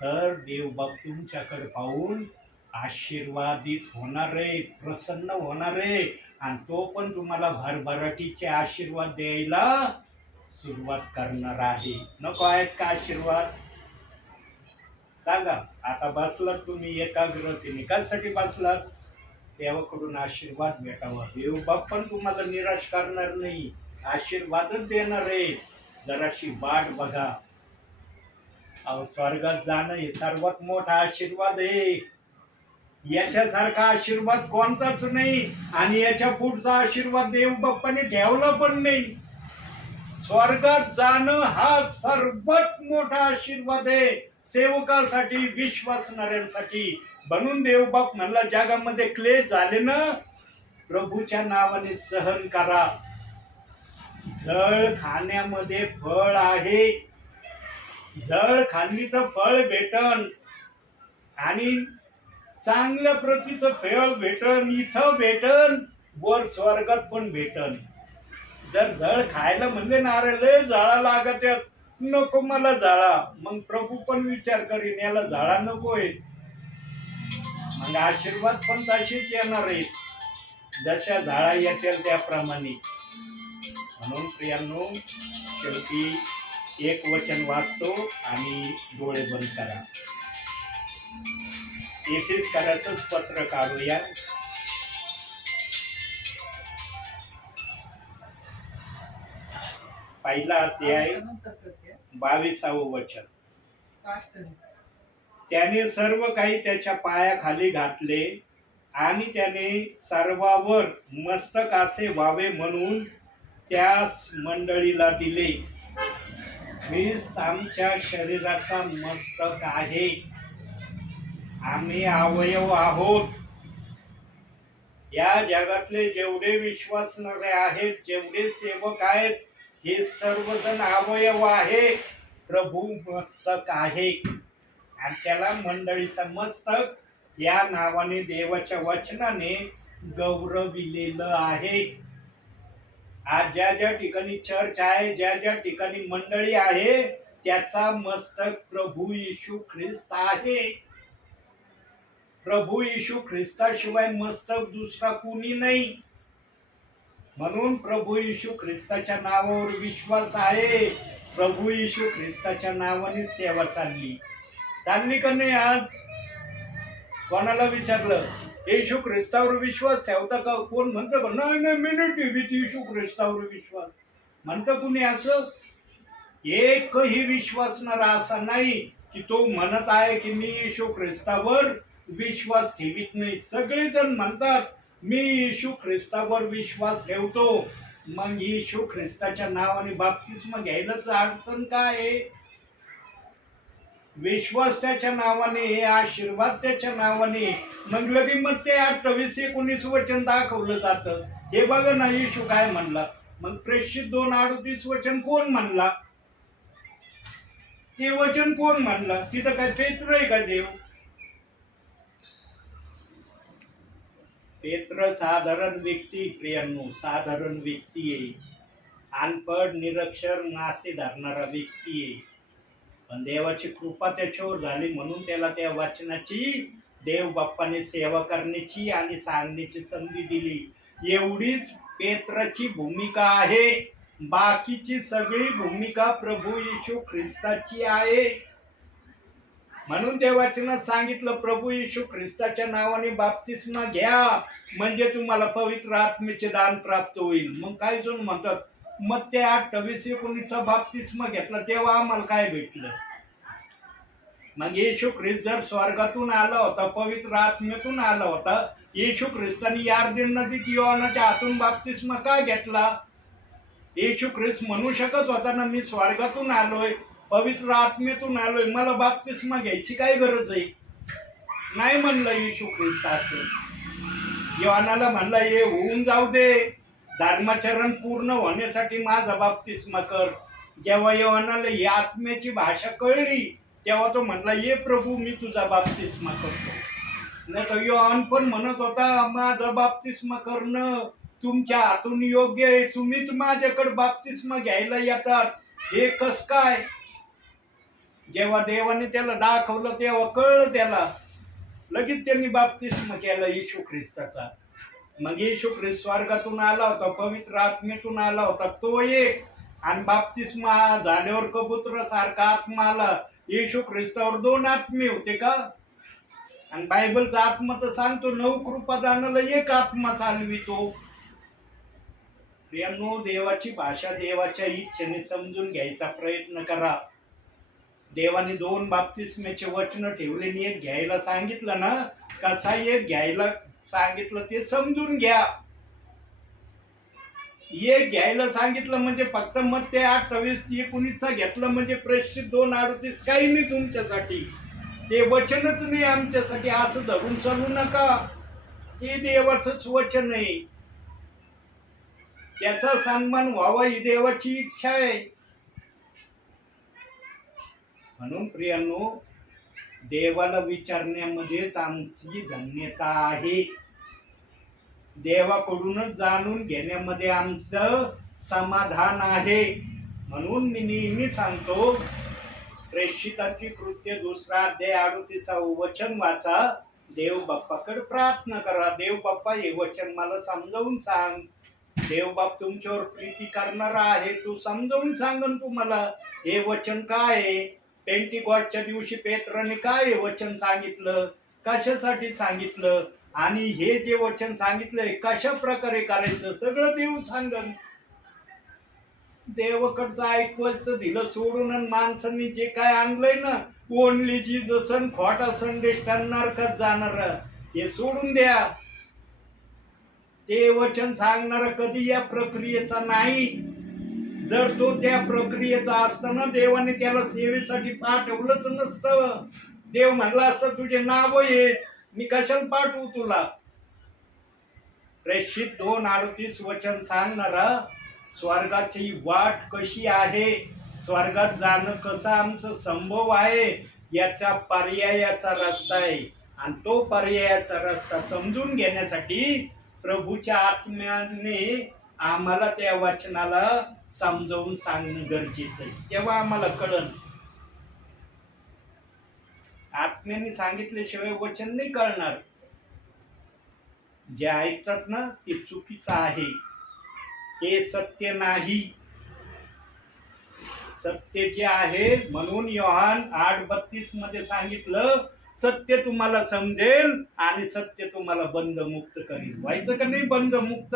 तर देवबाप तुमच्याकडे पाहून आशीर्वादित होणार आहे, प्रसन्न होणार आहे. आणि तो पण तुम्हाला भरभराटीचे आशीर्वाद द्यायला सुरुवात करणार आहे. नको आहेत का आशीर्वाद? सांगा. आता बसलात तुम्ही एकाग्रतेने, कशासाठी बसलात? देवाकडून आशीर्वाद भेटावा. देवबाप पण तुम्हाला निराश करणार नाही, आशीर्वादच देणार आहे. जराशी वाट बघा. अहो, स्वर्गात जाणं हे सर्वात मोठा आशीर्वाद आहे. याच्यासारखा आशीर्वाद कोणताच नाही, आणि याच्या पुढचा आशीर्वाद देवबाप्पाने ठेवला पण नाही. स्वर्गात जाणं हा सर्वात मोठा आशीर्वाद आहे सेवकासाठी, विश्वासणाऱ्यांसाठी. म्हणून देवबाप म्हणला, जगामध्ये क्लेश झाले ना, प्रभूच्या नावाने सहन करा. जळ खाण्यामध्ये फळ आहे. जळ खाल्ली तर फळ भेटन आणि चांगल्या प्रतीचं फळ भेटन, इथं भेटन, वर स्वर्गात पण भेटन. जर जळ खायला म्हणले ना, अरे लय जाळा लागत आहेत, नको मला जाळा, मग प्रभू पण विचार करीन याला जाळा नकोय. मग आशीर्वाद पण तसेच येणार आहेत, जशा झाडा येतील त्याप्रमाणे. म्हणून प्रियांनो, शेवटी एक वचन वाचतो आणि डोळे बंद करा. येथेच करायचंच पत्र काढूया. पहिला अध्याय 22वे वचन. त्याने सर्व काही त्याच्या पायाखाली घातले आणि त्याने सर्वावर मस्तक असे व्हावे म्हणून त्यास मंडळीला दिले. ख्रिस्त आमच्या शरीराचा मस्तक आहे. आम्ही अवयव आहोत. या जगातले जेवढे विश्वासणारे आहेत, जेवढे सेवक आहेत, हे सर्वजण अवयव आहे. प्रभू मस्तक आहे आणि त्याला मंडळीचा मस्तक या नावाने देवाच्या वचनाने गौरविलेलं आहे. आज ज्या ज्या ठिकाणी चर्च आहे, ज्या ज्या ठिकाणी मंडळी आहे, त्याचा मस्तक प्रभू येशू ख्रिस्त आहे. प्रभू येशू ख्रिस्ताशिवाय मस्तक दुसरा कुणी नाही. म्हणून प्रभू येशू ख्रिस्ताच्या नावावर विश्वास आहे. प्रभू येशू ख्रिस्ताच्या नावाने सेवा चालली का नाही? आज कोणाला विचारलं येशू ख्रिस्तावर विश्वास ठेवता का? कोण म्हणतं का नाही नाही मी नाही ठेवीत येशू ख्रिस्तावर विश्वास? म्हणतं कुणी असं? एकही विश्वासणारा असा नाही की तो म्हणत आहे की मी येशू ख्रिस्तावर विश्वास ठेवीत नाही. सगळेजण म्हणतात मी येशू ख्रिस्तावर विश्वास ठेवतो. मग येशू ख्रिस्ताच्या नावाने बाप्तिस्मा घ्यायलाच अडचण काय आहे? विश्वास त्याच्या नावाने, आशीर्वाद त्याच्या नावाने. मग लगे मग ते 28-19 वचन दाखवलं जातं. हे बघा ना, येशू काय म्हणला. मग प्रेषित 2:38 वचन कोण म्हणला? ते वचन कोण म्हणला? तिथं काय पेत्र आहे का देव? पेत्र साधारण व्यक्ती, प्रियांनो, साधारण व्यक्ती आहे. अनपढ, निरक्षर, मासे धरणारा व्यक्ती आहे. पण देवाची कृपा त्याच्यावर झाली म्हणून त्याला त्या वचनाची, देव बाप्पाने सेवा करण्याची आणि सांगण्याची संधी दिली. एवढीच पेत्राची भूमिका आहे. बाकीची सगळी भूमिका प्रभू येशू ख्रिस्ताची आहे. म्हणून त्या वचनात सांगितलं प्रभू येशू ख्रिस्ताच्या नावाने बाप्तिस्मा घ्या म्हणजे तुम्हाला पवित्र आत्म्याचे दान प्राप्त होईल. मग काही जण म्हणतात मग ते 28-19 बाप्तिस्मा घेतला तेव्हा आम्हाला काय भेटलं? मग येशू ख्रिस्त जर स्वर्गातून आला होता, पवित्र आत्म्यातून आला होता, येशू ख्रिस्तानी यार्दन नदीत योहानाच्या हातून बाप्तिस्मा का घेतला? येशू ख्रिस्त म्हणू शकत होता ना, मी स्वर्गातून आलोय, पवित्र आत्म्यातून आलोय, मला बाप्तिस्मा घ्यायची काय गरज आहे? नाही म्हणलं येशू ख्रिस्त असं. योहानाला म्हणला हे होऊन जाऊ दे, धर्माचरण पूर्ण होण्यासाठी माझा बाप्तिस्मा कर. जेव्हा योहानाला ही आत्म्याची भाषा कळली तेव्हा तो म्हटला ये प्रभू मी तुझा बाप्तिस्मा करतो. नाही तर योहान पण म्हणत होता माझा बाप्तिस्मा करणं तुमच्या हातून योग्य आहे, तुम्हीच माझ्याकडे बाप्तिस्मा घ्यायला येतात, हे कस काय? जेव्हा देवाने त्याला दाखवलं तेव्हा कळलं त्याला. लगेच त्यांनी बाप्तिस्मा केला येशू ख्रिस्ताचा. मग येशू ख्रिस्त स्वर्गातून आला होता, पवित्र आत्म्यातून आला होता तो एक, आणि बाप्तिस्मा झाल्यावर कबुतरासारखा आत्मा आला. येशू ख्रिस्तावर 2 आत्मे होते का? आणि बायबलचा आत्मा तर सांगतो 9 कृपादानाला 1 आत्मा चालवितो. प्रियांनो, देवाची भाषा देवाच्या इच्छेने समजून घ्यायचा प्रयत्न करा. देवाने 2 बाप्तिस्म्याचे वचन ठेवले, एक घ्यायला सांगितलं ना, कसा एक घ्यायला सांगितलं ते समजून घ्या. एक घ्यायला सांगितलं म्हणजे फक्त मग ते 28-19 घेतलं म्हणजे प्रेषित 2:38 काही नाही तुमच्यासाठी, ते वचनच नाही आमच्यासाठी, असं धरून चालू नका. ते देवाचंच वचन आहे, त्याचा सन्मान व्हावा ही देवाची इच्छा आहे. म्हणून प्रियांनो, देवाला विचारण्यामध्येच आमची धन्यता आहे. देवाकडूनच जाणून घेण्यामध्ये आमचं समाधान आहे. म्हणून मी नेहमी सांगतो, प्रेषितांची कृत्य 2 अध्याय 38 वचन वाचा, देव बाप्पाकडे प्रार्थना करा, देव बाप्पा हे वचन मला समजावून सांग. देव बाप तुमच्यावर प्रीती करणारा आहे, तू समजावून सांगन तुम्हाला हे वचन काय आहे. पेंटिकॉस्टच्या दिवशी पेत्राने काय हे वचन सांगितलं, कशासाठी सांगितलं, आणि हे जे वचन सांगितलंय कशा प्रकारे करायचं, सगळं देव सांगन. देवाकडचं ऐकवायचं दिलं सोडून, आणि माणसांनी जे काय आणलंय ना, ओनली जीसस अन खोटा संदेश त्यांना का जाणार, हे सोडून द्या. ते वचन सांगणारा कधी या प्रक्रियेचा नाही. जर तो त्या प्रक्रियेचा असताना देवाने त्याला सेवेसाठी पाठवलंच नसतं. देव म्हणला असतं तुझे नाव आहे, मी कशाला पाठवू तुला. प्रेषित 2:38 वचन सांगणारा स्वर्गाची वाट कशी आहे, स्वर्गात जाणं कसं आमचं संभव आहे, याचा पर्यायाचा रस्ता आहे. आणि तो पर्यायाचा रस्ता समजून घेण्यासाठी प्रभूच्या आत्म्याने आम्हाला त्या वचनाला समजावून सांगणं गरजेचं आहे. तेव्हा आम्हाला कळलं. आत्म्याने सांगितल्याशिवाय वचन नाही कळणार. जे ऐकतात ना ते चुकीचं आहे, ते सत्य नाही. सत्य जे आहे, म्हणून योहान 8:32 मध्ये सांगितलं, सत्य तुम्हाला समजेल आणि सत्य तुम्हाला बंधमुक्त करेल. व्हायचं का नाही बंधमुक्त?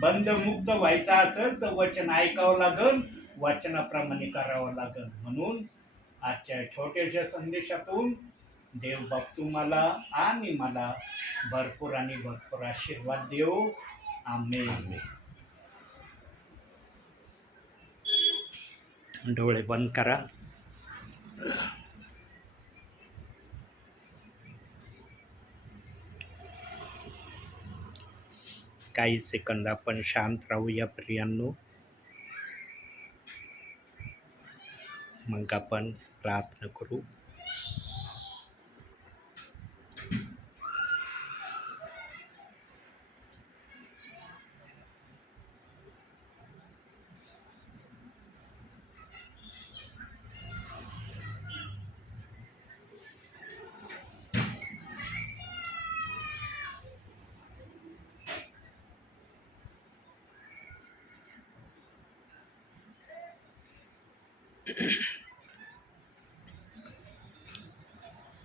बंधमुक्त व्हायचं असेल तर वचन ऐकावं लागल, वचनाप्रमाणे करावं लागल. म्हणून आजच्या छोट्याशा संदेशातून देव बाप तुम्हाला आणि मला भरपूर आणि भरपूर आशीर्वाद देव. आमेन. डोळे बंद करा. काही सेकंद आपण शांत राहूया प्रियांनो, मग आपण प्रार्थना करू.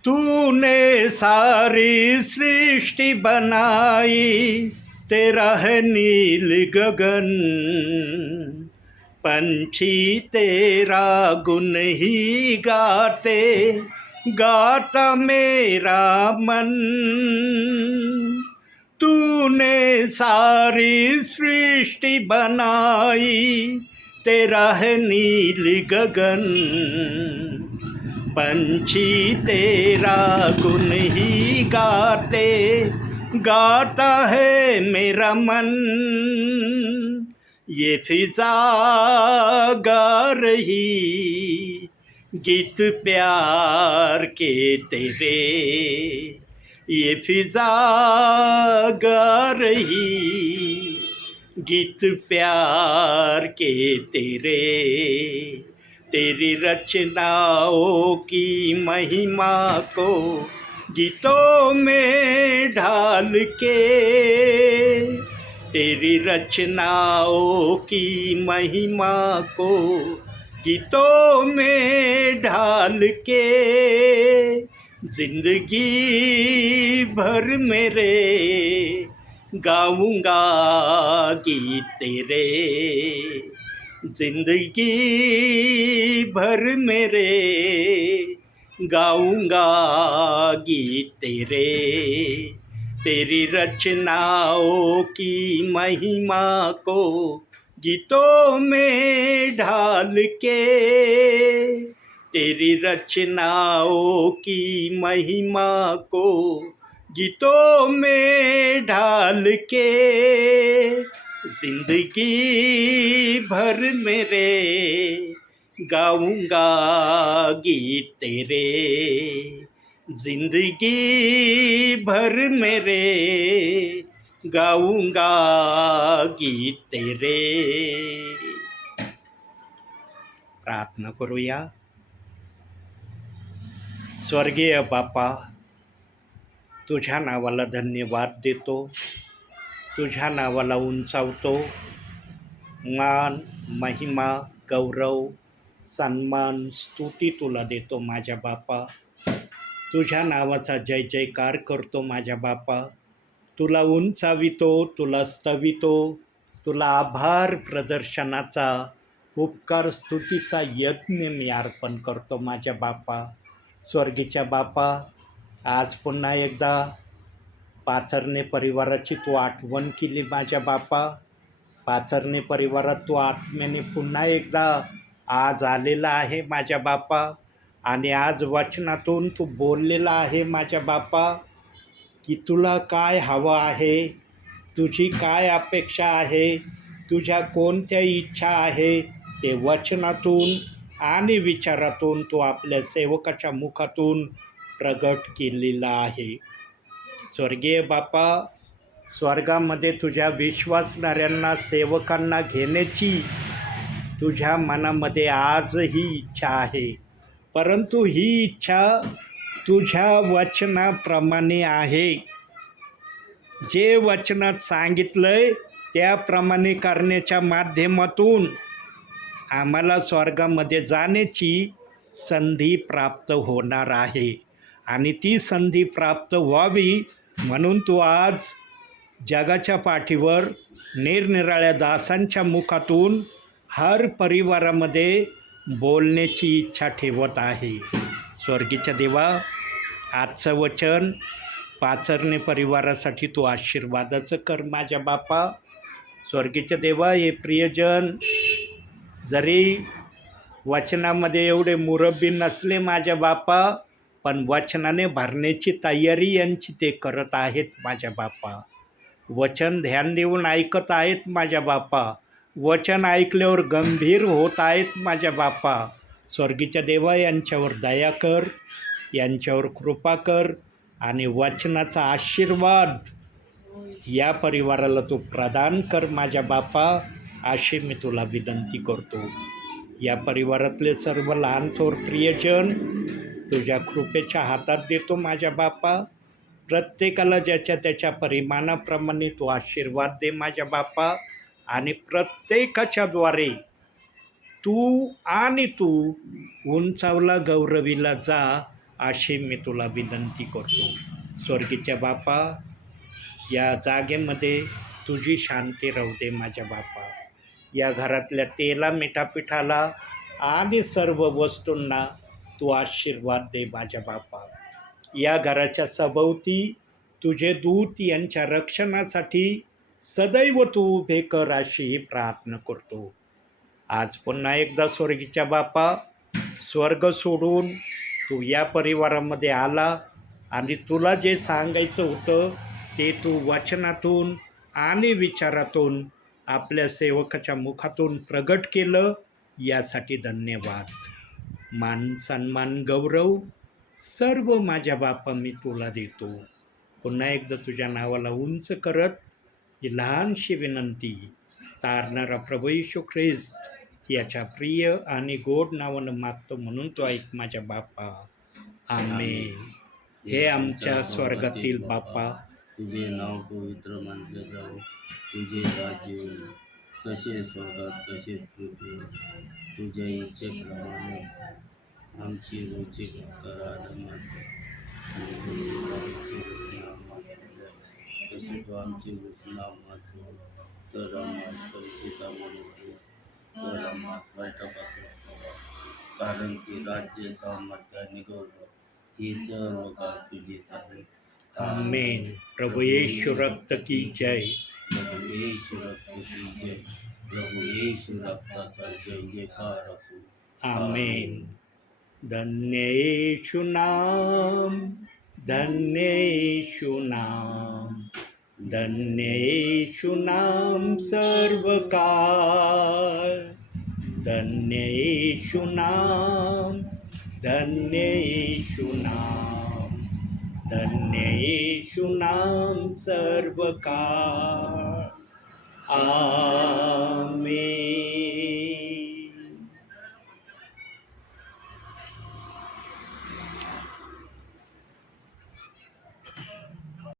तूने सारी सृष्टि बनाई, तेरा है नील गगन, पंछी तेरा गुण ही गाते, गाता मेरा मन. तूने सारी सृष्टि बनाई, तेरा है नील गगन, पंछी तेरा गुण ही गाते, गाता है मेरा मन. ये फिजा गा रही गीत प्यार के तेरे, ये फिजा गा रही गीत प्यार के तेरे. तेरी रचनाओं की महिमा को गीतों में ढाल के, तेरी रचनाओं की महिमा को गीतों में ढाल के, जिंदगी भर मेरे गाऊंगा गीत तेरे. जिंदगी भर मेरे गाऊंगा गीत तेरे. तेरी रचनाओं की महिमा को गीतों में ढाल के, तेरी रचनाओं की महिमा को गीतों में ढाल के, जिंदगी भर मेरे गाऊंगा गीत तेरे जिंदगी भर मेरे, गाऊंगा गीत तेरे. प्रार्थना करूया. स्वर्गीय बापा, तुझ्या नावाला धन्यवाद देतो, तुझ्या नावाला उंचावतो. मान, महिमा, गौरव, सन्मान, स्तुती तुला देतो माझ्या बापा. तुझ्या नावाचा जय जयकार करतो माझ्या बापा. तुला उंचावितो, तुला स्तवितो, तुला आभार प्रदर्शनाचा, उपकार स्तुतीचा यज्ञ मी अर्पण करतो माझ्या बापा. स्वर्गीच्या बापा, आज पुन्हा एकदा पाचरणे परिवाराची तू आठवण केली माझ्या बापा. पाचरणे परिवारात तू आत्म्याने पुन्हा एकदा आज आलेला आहे माझ्या बापा. आणि आज वचनातून तू बोललेला आहे माझ्या बापा, की तुला काय हवं आहे, तुझी काय अपेक्षा आहे, तुझ्या कोणत्या इच्छा आहे, ते वचनातून आणि विचारातून तू आपल्या सेवकाच्या मुखातून प्रगट केलेला आहे. स्वर्गीय बापा, स्वर्गामध्ये तुझ्या विश्वासणाऱ्यांना, सेवकांना घेण्याची तुझ्या मनामध्ये आजही इच्छा आहे. परंतु ही इच्छा तुझ्या वचनाप्रमाणे आहे. जे वचनात सांगितलंय त्याप्रमाणे करण्याच्या माध्यमातून आम्हाला स्वर्गामध्ये जाण्याची संधी प्राप्त होणार आहे. आणि ती संधी प्राप्त व्हावी म्हणून तू आज जगाच्या पाठीवर निरनिराळ्या दासांच्या मुखातून हर परिवारामध्ये बोलण्याची इच्छा ठेवत आहे. स्वर्गीच्या देवा, आजचं वचन पाचरणे परिवारासाठी तू आशीर्वादाचं कर माझ्या बापा. स्वर्गीच्या देवा, हे प्रियजन जरी वचनामध्ये एवढे मुरब्बी नसले माझ्या बापा, पण वचनाने भरण्याची तयारी यांची ते करत आहेत माझ्या बापा. वचन ध्यान देऊन ऐकत आहेत माझ्या बापा. वचन ऐकल्यावर गंभीर होत आहेत माझ्या बापा. स्वर्गीच्या देवा, यांच्यावर दया कर, यांच्यावर कृपा कर आणि वचनाचा आशीर्वाद या परिवाराला तू प्रदान कर माझ्या बापा, अशी मी तुला विनंती करतो. या परिवारातले सर्व लहान थोर प्रियजन तुझ्या कृपेच्या हातात देतो माझ्या बापा. प्रत्येकाला ज्याच्या त्याच्या परिमाणाप्रमाणे तू आशीर्वाद दे माझ्या बापा. आणि प्रत्येकाच्याद्वारे तू उंचावला गौरवीला जा, अशी मी तुला विनंती करतो. स्वर्गीच्या बापा, या जागेमध्ये तुझी शांती राहू दे माझ्या बापा. या घरातल्या तेला, मिठापिठाला आणि सर्व वस्तूंना तू आशीर्वाद दे माझ्या बापा. या घराच्या सभोवती तुझे दूत यांच्या रक्षणासाठी सदैव तू उभे कर, अशी प्रार्थना करतो. आज पुन्हा एकदा स्वर्गीच्या बापा, स्वर्ग सोडून तू या परिवारामध्ये आला आणि तुला जे सांगायचं होतं ते तू वचनातून आणि विचारातून आपल्या सेवकाच्या मुखातून प्रगट केलं. यासाठी धन्यवाद. मान, सन्मान, गौरव सर्व माझ्या बापा मी तुला देतो. पुन्हा एकदा तुझ्या नावाला उंच करत ही लहानशी विनंती तारणारा प्रभू येशू ख्रिस्त याच्या प्रिय आणि गोड नावानं मागतो, म्हणून तो ऐक माझ्या बापा. आमेन. हे आमच्या स्वर्गातील बापा, तुझे नाव पवित्र मानले जावो, तुझे राज्य येईल, तसे स्वर्गात तसे पृथ्वीवर. तुझ्या इच्छेप्रमाणे आमची रोजची भाकर तसे तो आमची घोषणा मासो, तर आम्हाला परीक्षेचा बनवतो, तर आम्हाला वाईटापासून सोडवा. कारण की राज्य, सामर्थ्य आणि गौरव ही सर्व काळ तुझीच आहे. आमेन. प्रभु येशू रक्त की जय. प्रभु येशू रक्त की जय. प्रभु येशू रक्ताचा जय जयकार असो. आमेन. धन्य येशू नाम, धन्य येशू नाम, धन्य येशू नाम सर्व काळ. धन्य येशु नाम, धन्य येशु नाम, धन्य येशु नाम सर्व काळ. आमेन.